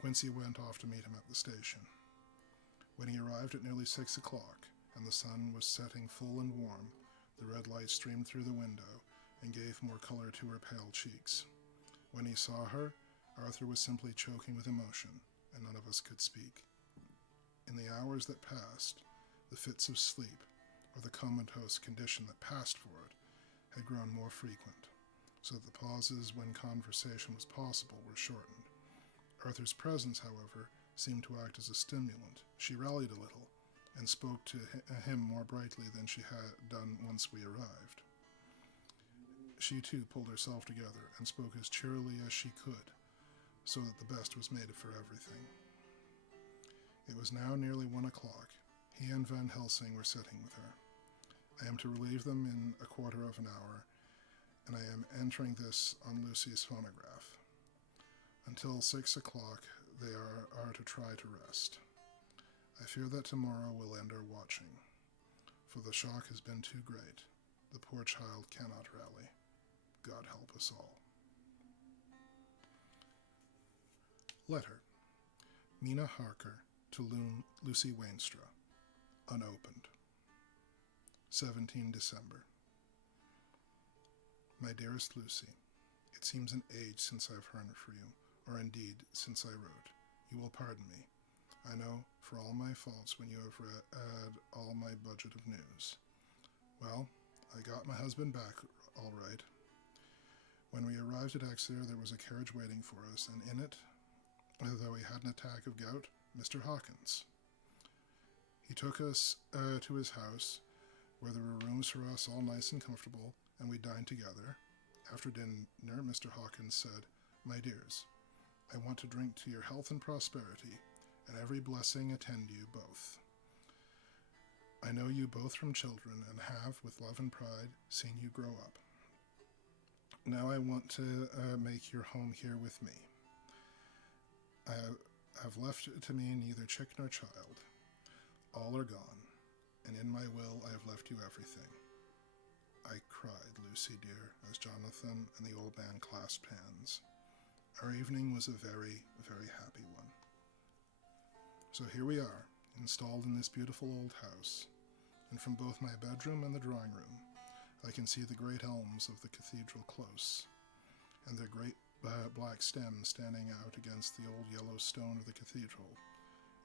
Quincy went off to meet him at the station. When he arrived at nearly 6 o'clock, and the sun was setting full and warm, the red light streamed through the window and gave more color to her pale cheeks. When he saw her, Arthur was simply choking with emotion, and none of us could speak. In the hours that passed, the fits of sleep, or the comatose condition that passed for it, had grown more frequent, so that the pauses when conversation was possible were shortened. Arthur's presence, however, seemed to act as a stimulant. She rallied a little, and spoke to him more brightly than she had done once we arrived. She too pulled herself together, and spoke as cheerily as she could, so that the best was made for everything. It was now nearly 1 o'clock. He and Van Helsing were sitting with her. I am to relieve them in a quarter of an hour, and I am entering this on Lucy's phonograph. Until 6 o'clock they are to try to rest. I fear that tomorrow will end our watching, for the shock has been too great. The poor child cannot rally. God help us all. Letter. Mina Harker to Lucy Wainstra. Unopened. 17 December. My dearest Lucy, it seems an age since I've heard for you, or indeed since I wrote. You will pardon me. I know, for all my faults, when you have read all my budget of news. Well, I got my husband back all right. When we arrived at Exeter, there was a carriage waiting for us, and in it, though he had an attack of gout, Mr. Hawkins. He took us to his house, where there were rooms for us all nice and comfortable, and we dined together. After dinner, Mr. Hawkins said, "My dears, I want to drink to your health and prosperity, and every blessing attend you both. I know you both from children, and have, with love and pride, seen you grow up. Now I want to make your home here with me. I have left to me neither chick nor child. All are gone, and in my will I have left you everything." I cried, Lucy dear, as Jonathan and the old man clasped hands. Our evening was a very, very happy one. So here we are, installed in this beautiful old house, and from both my bedroom and the drawing room, I can see the great elms of the cathedral close, and their great black stems standing out against the old yellow stone of the cathedral,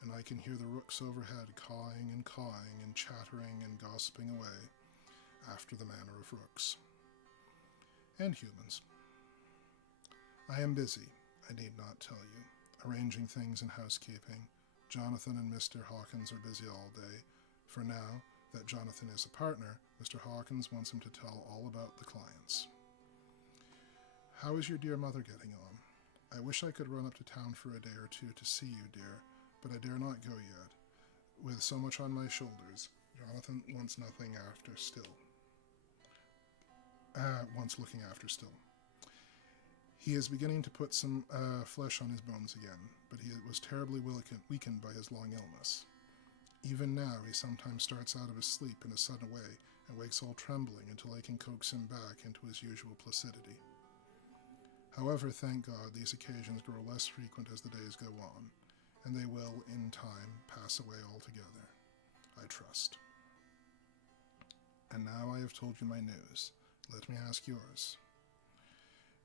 and I can hear the rooks overhead cawing and chattering and gossiping away, after the manner of rooks. And humans. I am busy, I need not tell you, arranging things in housekeeping. Jonathan and Mr. Hawkins are busy all day, for now that Jonathan is a partner, Mr. Hawkins wants him to tell all about the clients. How is your dear mother getting on? I wish I could run up to town for a day or two to see you, dear, but I dare not go yet. With so much on my shoulders, Jonathan wants nothing after still. Wants looking after still. He is beginning to put some flesh on his bones again, but he was terribly weakened by his long illness. Even now he sometimes starts out of his sleep in a sudden way and wakes all trembling until I can coax him back into his usual placidity. However, thank God, these occasions grow less frequent as the days go on, and they will, in time, pass away altogether, I trust. And now I have told you my news. Let me ask yours.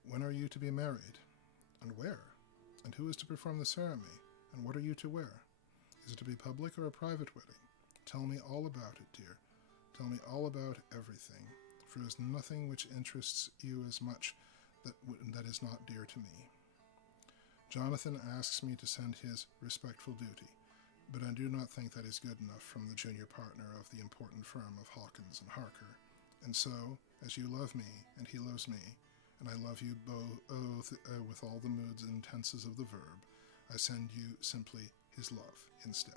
When are you to be married? And where? And who is to perform the ceremony? And what are you to wear? Is it to be public or a private wedding? Tell me all about it, dear. Tell me all about everything, for there is nothing which interests you as much that is not dear to me. Jonathan asks me to send his respectful duty, but I do not think that is good enough from the junior partner of the important firm of Hawkins and Harker. And so, as you love me, and he loves me, and I love you both with all the moods and tenses of the verb. I send you simply his love instead.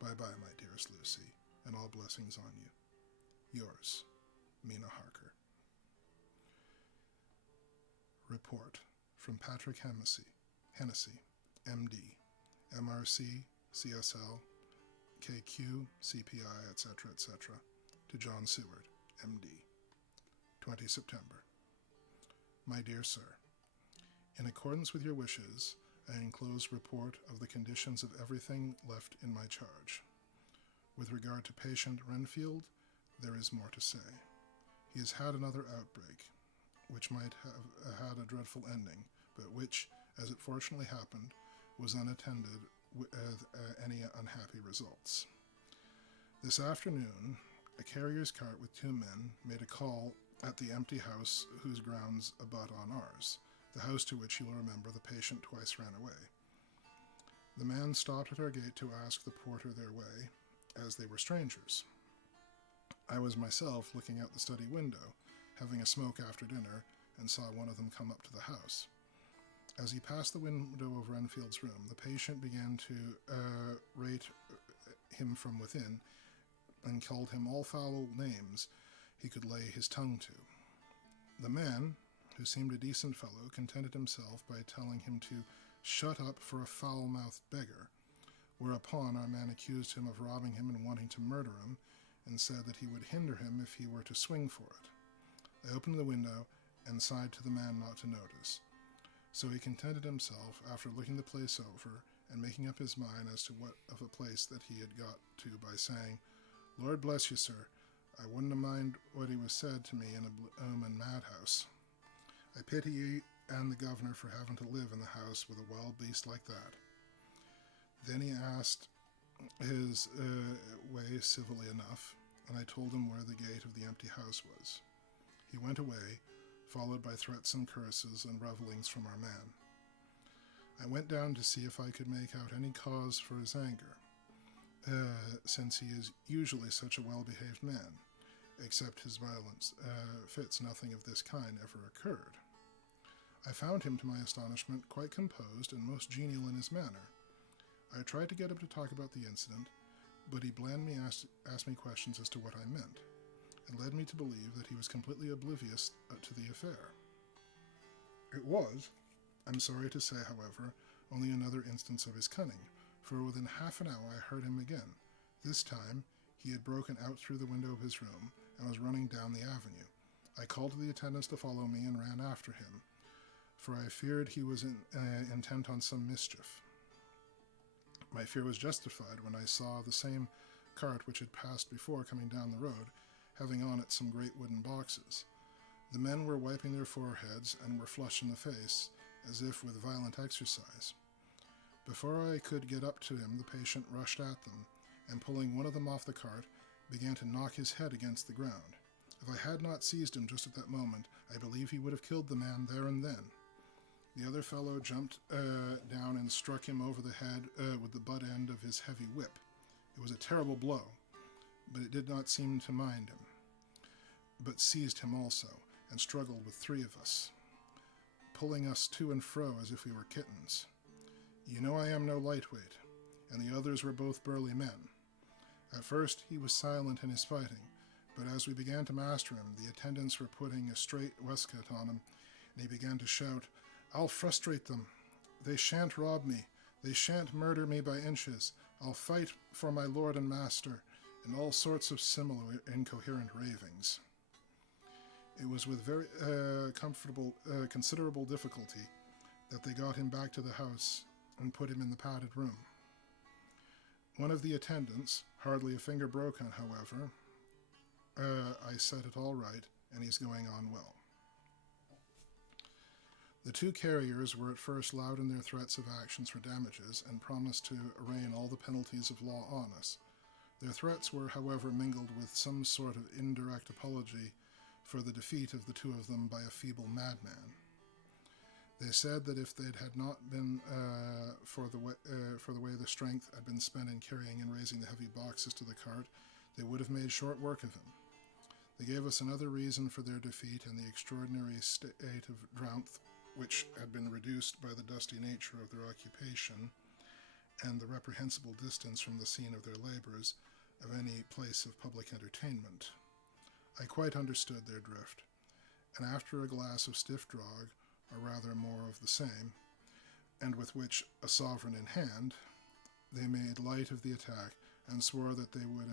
Bye-bye, my dearest Lucy, and all blessings on you. Yours, Mina Harker. Report from Patrick Hennessy, MD, MRC, CSL, KQ, CPI, etc., to John Seward, MD. 20 September. My dear sir, in accordance with your wishes, I enclose report of the conditions of everything left in my charge. With regard to patient Renfield, there is more to say. He has had another outbreak, which might have had a dreadful ending, but which, as it fortunately happened, was unattended with any unhappy results. This afternoon, a carrier's cart with 2 men made a call at the empty house whose grounds abut on ours, the house to which you will remember the patient twice ran away. The man stopped at our gate to ask the porter their way, as they were strangers. I was myself looking out the study window, having a smoke after dinner, and saw one of them come up to the house. As he passed the window of Renfield's room, the patient began to rate him from within, and called him all foul names he could lay his tongue to. The man, who seemed a decent fellow, contented himself by telling him to shut up for a foul-mouthed beggar, whereupon our man accused him of robbing him and wanting to murder him, and said that he would hinder him if he were to swing for it. I opened the window and sighed to the man not to notice. So he contented himself, after looking the place over and making up his mind as to what of a place that he had got to, by saying, Lord bless you, sir, I wouldn't mind what he was said to me in a bloomin' madhouse. I pity ye and the governor for having to live in the house with a wild beast like that. Then he asked his way civilly enough, and I told him where the gate of the empty house was. He went away, followed by threats and curses and revelings from our man. I went down to see if I could make out any cause for his anger, since he is usually such a well-behaved man. Except his violent fits, nothing of this kind ever occurred. I found him, to my astonishment, quite composed and most genial in his manner. I tried to get him to talk about the incident, but he blandly asked me questions as to what I meant, and led me to believe that he was completely oblivious to the affair. It was, I'm sorry to say, however, only another instance of his cunning, for within half an hour I heard him again. This time he had broken out through the window of his room and was running down the avenue. I called to the attendants to follow me and ran after him, for I feared he was intent on some mischief. My fear was justified when I saw the same cart which had passed before coming down the road, having on it some great wooden boxes. The men were wiping their foreheads and were flushed in the face, as if with violent exercise. Before I could get up to him, the patient rushed at them, and pulling one of them off the cart, began to knock his head against the ground. If I had not seized him just at that moment, I believe he would have killed the man there and then. The other fellow jumped down and struck him over the head with the butt end of his heavy whip. It was a terrible blow, but it did not seem to mind him, but seized him also, and struggled with 3 of us, pulling us to and fro as if we were kittens. You know I am no lightweight, and the others were both burly men. At first he was silent in his fighting, but as we began to master him, the attendants were putting a straight waistcoat on him, and he began to shout, I'll frustrate them. They shan't rob me. They shan't murder me by inches. I'll fight for my lord and master, and all sorts of similar incoherent ravings. It was with very considerable difficulty that they got him back to the house and put him in the padded room. One of the attendants, hardly a finger broken, however, I set it all right, and he's going on well. The 2 carriers were at first loud in their threats of actions for damages, and promised to arraign all the penalties of law on us. Their threats were, however, mingled with some sort of indirect apology for the defeat of the 2 of them by a feeble madman. They said that if it had not been for the way the strength had been spent in carrying and raising the heavy boxes to the cart, they would have made short work of him. They gave us another reason for their defeat in the extraordinary state of drought which had been reduced by the dusty nature of their occupation and the reprehensible distance from the scene of their labors of any place of public entertainment. I quite understood their drift, and after a glass of stiff grog, or rather more of the same, and with which a sovereign in hand, they made light of the attack, and swore that they would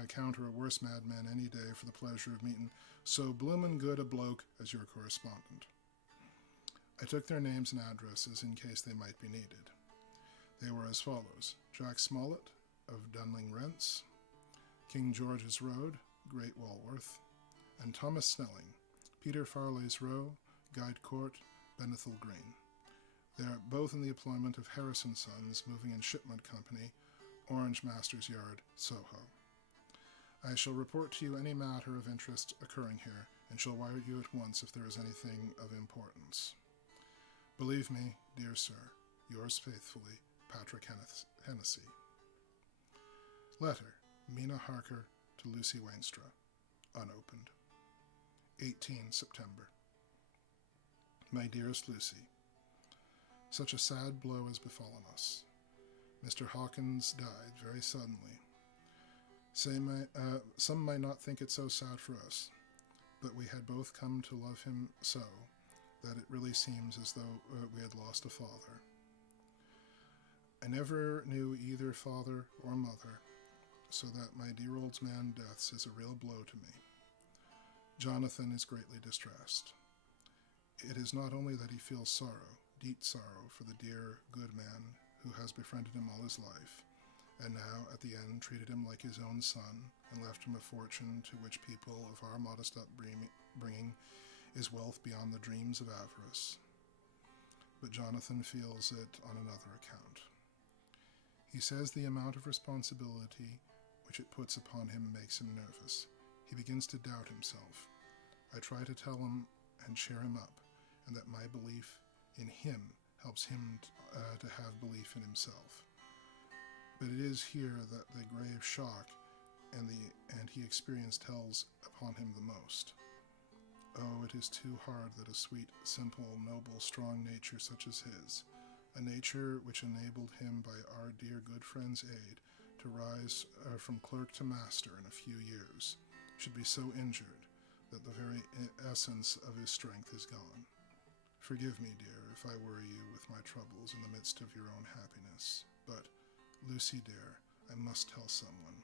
encounter a worse madman any day for the pleasure of meeting so bloomin' good a bloke as your correspondent. I took their names and addresses in case they might be needed. They were as follows: Jack Smollett of Dunling Rents, King George's Road, Great Walworth, and Thomas Snelling, Peter Farley's Row, Guide Court, Benethil Green. They are both in the employment of Harrison Sons, Moving and Shipment Company, Orange Masters Yard, Soho. I shall report to you any matter of interest occurring here, and shall wire you at once if there is anything of importance. Believe me, dear sir, yours faithfully, Patrick Hennessy. Letter, Mina Harker to Lucy Wainstra, unopened. 18 September. My dearest Lucy, such a sad blow has befallen us. Mr. Hawkins died very suddenly. Some might not think it so sad for us, but we had both come to love him so that it really seems as though we had lost a father. I never knew either father or mother, so that my dear old man's death is a real blow to me. Jonathan is greatly distressed. It is not only that he feels sorrow, deep sorrow, for the dear, good man who has befriended him all his life, and now, at the end, treated him like his own son, and left him a fortune to which people of our modest upbringing is wealth beyond the dreams of avarice. But Jonathan feels it on another account. He says the amount of responsibility which it puts upon him makes him nervous. He begins to doubt himself. I try to tell him and cheer him up, and that my belief in him helps him to have belief in himself. But it is here that the grave shock and he experienced tells upon him the most. Oh, it is too hard that a sweet, simple, noble, strong nature such as his, a nature which enabled him by our dear good friend's aid to rise from clerk to master in a few years, should be so injured that the very essence of his strength is gone. Forgive me, dear, if I worry you with my troubles in the midst of your own happiness, but, Lucy, dear, I must tell someone,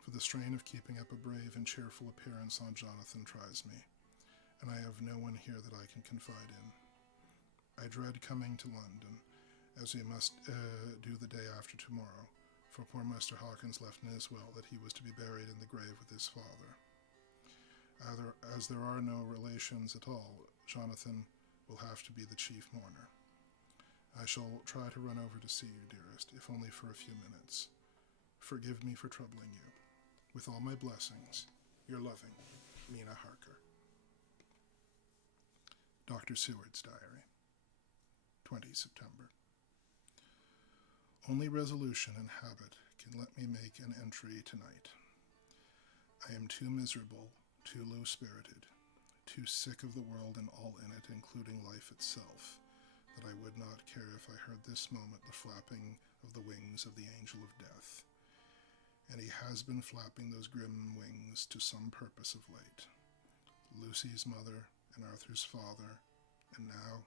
for the strain of keeping up a brave and cheerful appearance on Jonathan tries me, and I have no one here that I can confide in. I dread coming to London, as we must do the day after tomorrow, for poor Mr. Hawkins left in his will that he was to be buried in the grave with his father. As there are no relations at all, Jonathan will have to be the chief mourner. I shall try to run over to see you, dearest, if only for a few minutes. Forgive me for troubling you. With all my blessings, your loving, Mina Harker. Dr. Seward's Diary, 20 September. Only resolution and habit can let me make an entry tonight. I am too miserable, too low-spirited, too sick of the world and all in it, including life itself, that I would not care if I heard this moment the flapping of the wings of the angel of death. And he has been flapping those grim wings to some purpose of late. Lucy's mother and Arthur's father, and now,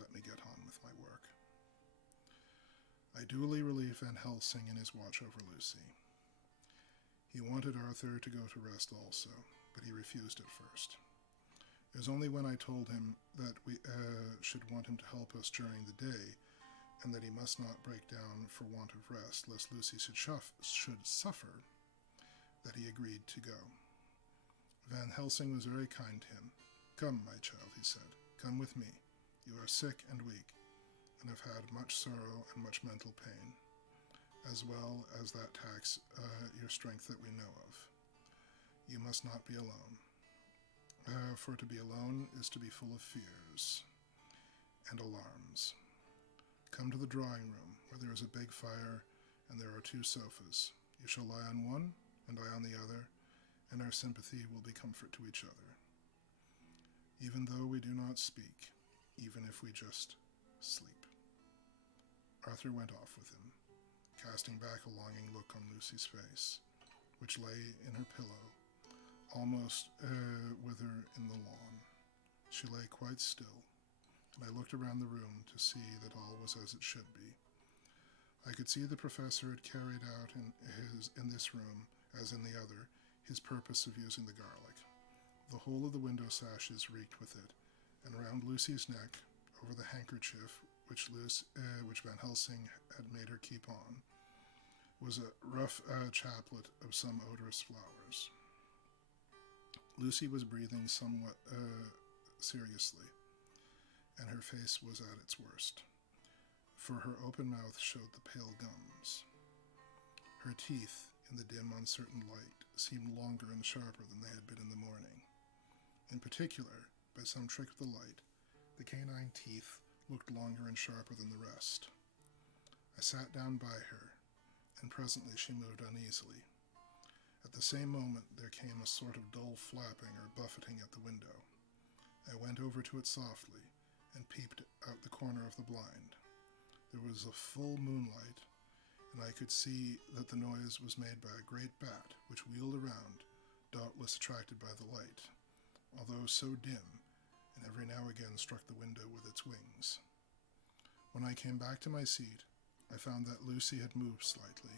let me get on with my work. I duly relieved Van Helsing in his watch over Lucy. He wanted Arthur to go to rest also, but he refused at first. It was only when I told him that we should want him to help us during the day, and that he must not break down for want of rest, lest Lucy should suffer, that he agreed to go. Van Helsing was very kind to him. Come, my child, he said, come with me. You are sick and weak, and have had much sorrow and much mental pain, as well as that tax your strength that we know of. You must not be alone. For to be alone is to be full of fears and alarms. Come to the drawing room, where there is a big fire, and there are 2 sofas. You shall lie on one, and I on the other, and our sympathy will be comfort to each other. Even though we do not speak, even if we just sleep. Arthur went off with him, casting back a longing look on Lucy's face, which lay in her pillow, almost with her in the lawn. She lay quite still, and I looked around the room to see that all was as it should be. I could see the professor had carried out in this room, as in the other, his purpose of using the garlic. The whole of the window sashes reeked with it, and round Lucy's neck, over the handkerchief which Van Helsing had made her keep on, was a rough chaplet of some odorous flowers. Lucy was breathing somewhat seriously, and her face was at its worst, for her open mouth showed the pale gums. Her teeth, in the dim, uncertain light, seemed longer and sharper than they had been in the morning. In particular, by some trick of the light, the canine teeth looked longer and sharper than the rest. I sat down by her, and presently she moved uneasily. At the same moment there came a sort of dull flapping or buffeting at the window. I went over to it softly, and peeped out the corner of the blind. There was a full moonlight, and I could see that the noise was made by a great bat, which wheeled around, doubtless attracted by the light, although so dim, and every now and again struck the window with its wings. When I came back to my seat, I found that Lucy had moved slightly,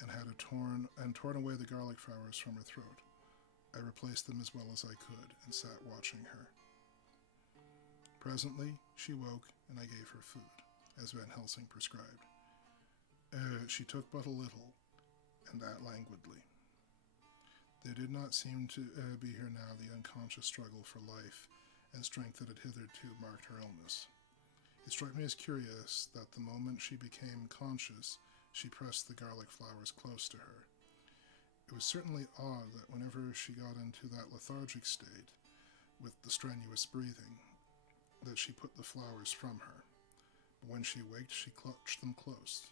and had torn away the garlic flowers from her throat. I replaced them as well as I could, and sat watching her. Presently she woke, and I gave her food, as Van Helsing prescribed. She took but a little, and that languidly. There did not seem to be here now the unconscious struggle for life and strength that had hitherto marked her illness. It struck me as curious that the moment she became conscious, she pressed the garlic flowers close to her. It was certainly odd that whenever she got into that lethargic state, with the strenuous breathing, that she put the flowers from her. But when she waked, she clutched them close.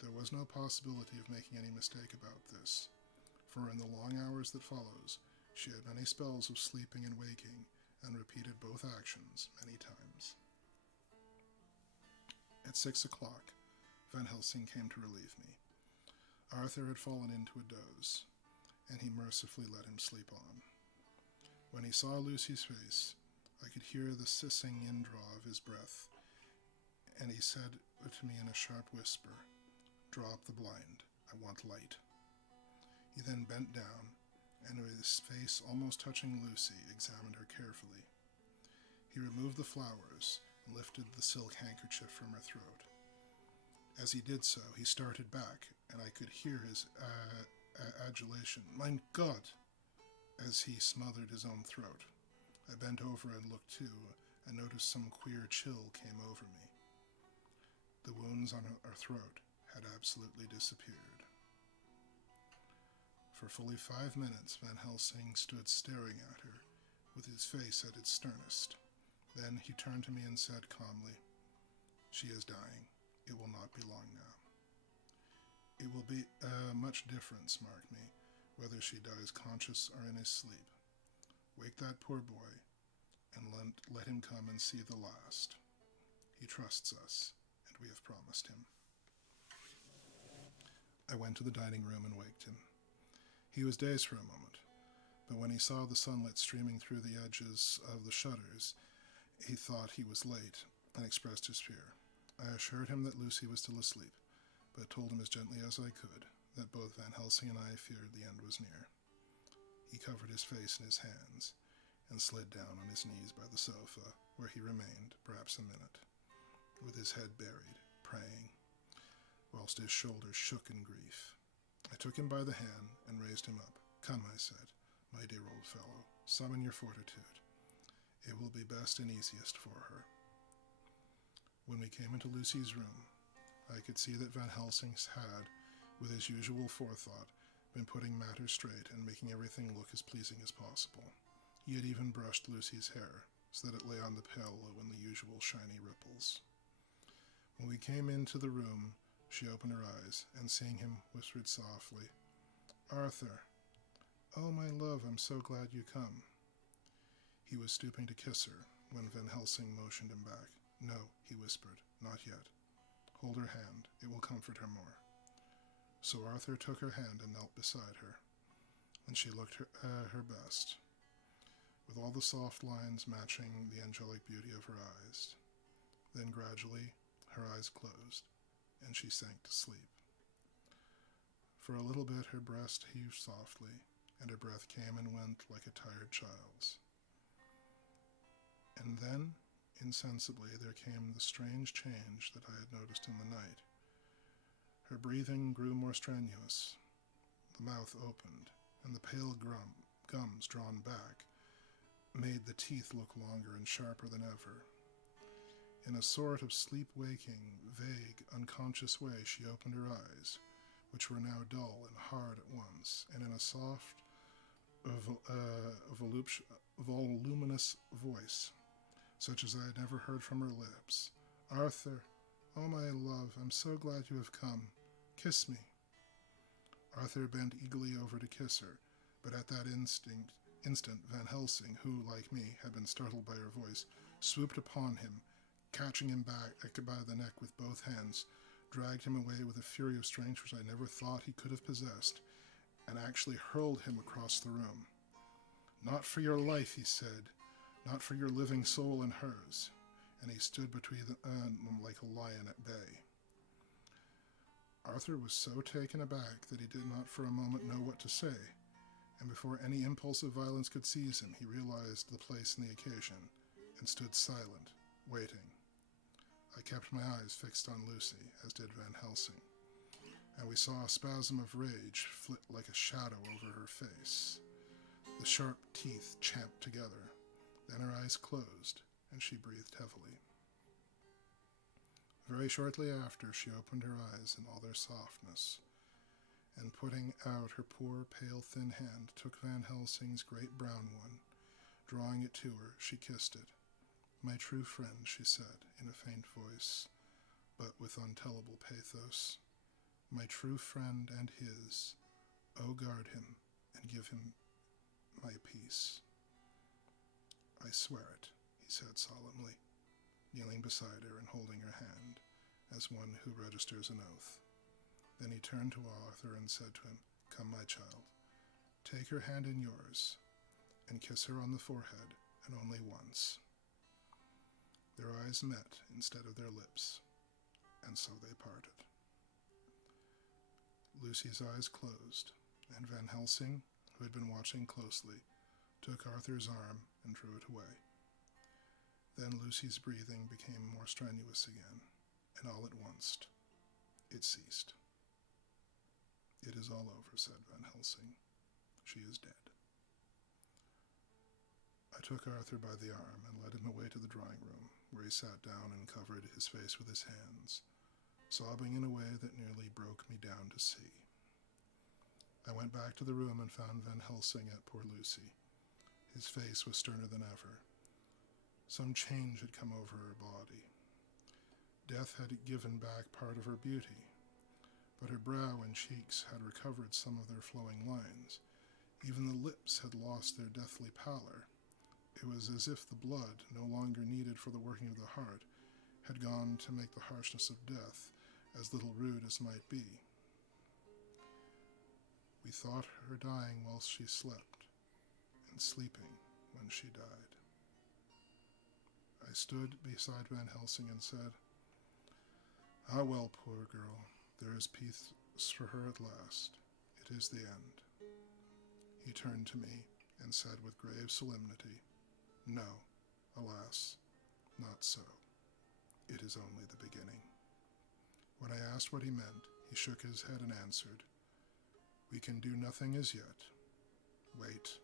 There was no possibility of making any mistake about this, for in the long hours that follows, she had many spells of sleeping and waking, and repeated both actions many times. At 6 o'clock, Van Helsing came to relieve me. Arthur had fallen into a doze, and he mercifully let him sleep on. When he saw Lucy's face, I could hear the hissing indraw of his breath, and he said to me in a sharp whisper, "Draw up the blind. I want light." He then bent down, and with his face almost touching Lucy, examined her carefully. He removed the flowers and lifted the silk handkerchief from her throat. As he did so, he started back, and I could hear his adulation, "Mein Gott!" as he smothered his own throat. I bent over and looked too, and noticed some queer chill came over me. The wounds on her throat had absolutely disappeared. For fully 5 minutes, Van Helsing stood staring at her, with his face at its sternest. Then he turned to me and said calmly, "She is dying. It will not be long now. It will be much difference, mark me, whether she dies conscious or in his sleep. Wake that poor boy, and let him come and see the last. He trusts us, and we have promised him." I went to the dining room and waked him. He was dazed for a moment, but when he saw the sunlight streaming through the edges of the shutters, he thought he was late, and expressed his fear. I assured him that Lucy was still asleep, but told him as gently as I could that both Van Helsing and I feared the end was near. He covered his face in his hands, and slid down on his knees by the sofa, where he remained, perhaps a minute, with his head buried, praying, whilst his shoulders shook in grief. I took him by the hand and raised him up. "Come," I said, "my dear old fellow, summon your fortitude. It will be best and easiest for her." When we came into Lucy's room, I could see that Van Helsing had, with his usual forethought, been putting matters straight and making everything look as pleasing as possible. He had even brushed Lucy's hair, so that it lay on the pillow in the usual shiny ripples. When we came into the room, she opened her eyes, and seeing him, whispered softly, "Arthur." "Oh, my love, I'm so glad you come." He was stooping to kiss her when Van Helsing motioned him back. "No," he whispered, "not yet. Hold her hand. It will comfort her more." So Arthur took her hand and knelt beside her, and she looked her best, with all the soft lines matching the angelic beauty of her eyes. Then gradually her eyes closed, and she sank to sleep. For a little bit her breast heaved softly, and her breath came and went like a tired child's. And then, insensibly, there came the strange change that I had noticed in the night. Her breathing grew more strenuous. The mouth opened, and the pale gums drawn back made the teeth look longer and sharper than ever. In a sort of sleep-waking, vague, unconscious way she opened her eyes, which were now dull and hard at once, and in a soft, voluminous voice, such as I had never heard from her lips. "Arthur, oh my love, I'm so glad you have come. Kiss me." Arthur bent eagerly over to kiss her, but at that instant Van Helsing, who, like me, had been startled by her voice, swooped upon him, catching him back by the neck with both hands, dragged him away with a fury of strength which I never thought he could have possessed, and actually hurled him across the room. "Not for your life," he said, "not for your living soul and hers," and he stood between them like a lion at bay. Arthur was so taken aback that he did not for a moment know what to say, and before any impulse of violence could seize him, he realized the place and the occasion, and stood silent, waiting. I kept my eyes fixed on Lucy, as did Van Helsing, and we saw a spasm of rage flit like a shadow over her face. The sharp teeth champed together, then her eyes closed, and she breathed heavily. Very shortly after, she opened her eyes in all their softness, and putting out her poor, pale, thin hand, took Van Helsing's great brown one. Drawing it to her, she kissed it. "My true friend," she said, in a faint voice, but with untellable pathos. "My true friend and his. Oh, guard him, and give him my peace." "I swear it," he said solemnly, kneeling beside her and holding her hand, as one who registers an oath. Then he turned to Arthur and said to him, "Come, my child, take her hand in yours, and kiss her on the forehead, and only once." Their eyes met instead of their lips, and so they parted. Lucy's eyes closed, and Van Helsing, who had been watching closely, took Arthur's arm and drew it away. Then Lucy's breathing became more strenuous again, and all at once it ceased. "It is all over," said Van Helsing. "She is dead." I took Arthur by the arm and led him away to the drawing room, where he sat down and covered his face with his hands, sobbing in a way that nearly broke me down to see. I went back to the room and found Van Helsing at poor Lucy. His face was sterner than ever. Some change had come over her body. Death had given back part of her beauty, but her brow and cheeks had recovered some of their flowing lines. Even the lips had lost their deathly pallor. It was as if the blood, no longer needed for the working of the heart, had gone to make the harshness of death as little rude as might be. We thought her dying whilst she slept, and sleeping when she died. I stood beside Van Helsing and said, "Ah, well, poor girl, there is peace for her at last. It is the end." He turned to me and said with grave solemnity, "No, alas, not so. It is only the beginning." When I asked what he meant, he shook his head and answered, "We can do nothing as yet. Wait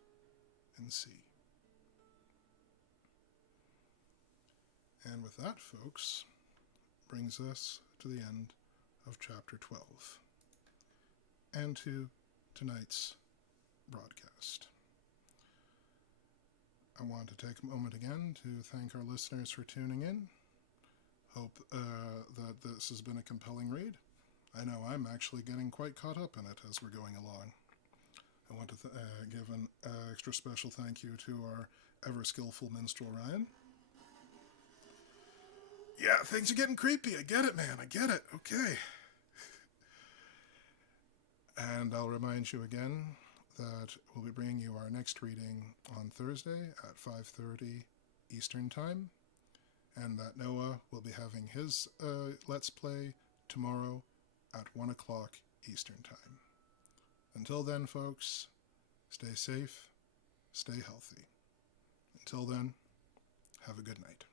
and see." And with that, folks, brings us to the end of Chapter 12 and to tonight's broadcast. I want to take a moment again to thank our listeners for tuning in. Hope that this has been a compelling read. I know I'm actually getting quite caught up in it as we're going along. I want to give an extra special thank you to our ever-skillful minstrel, Ryan. Yeah, things are getting creepy. I get it, man. I get it. Okay. And I'll remind you again that we'll be bringing you our next reading on Thursday at 5:30 Eastern Time, and that Noah will be having his Let's Play tomorrow at 1 o'clock Eastern Time. Until then, folks, stay safe, stay healthy. Until then, have a good night.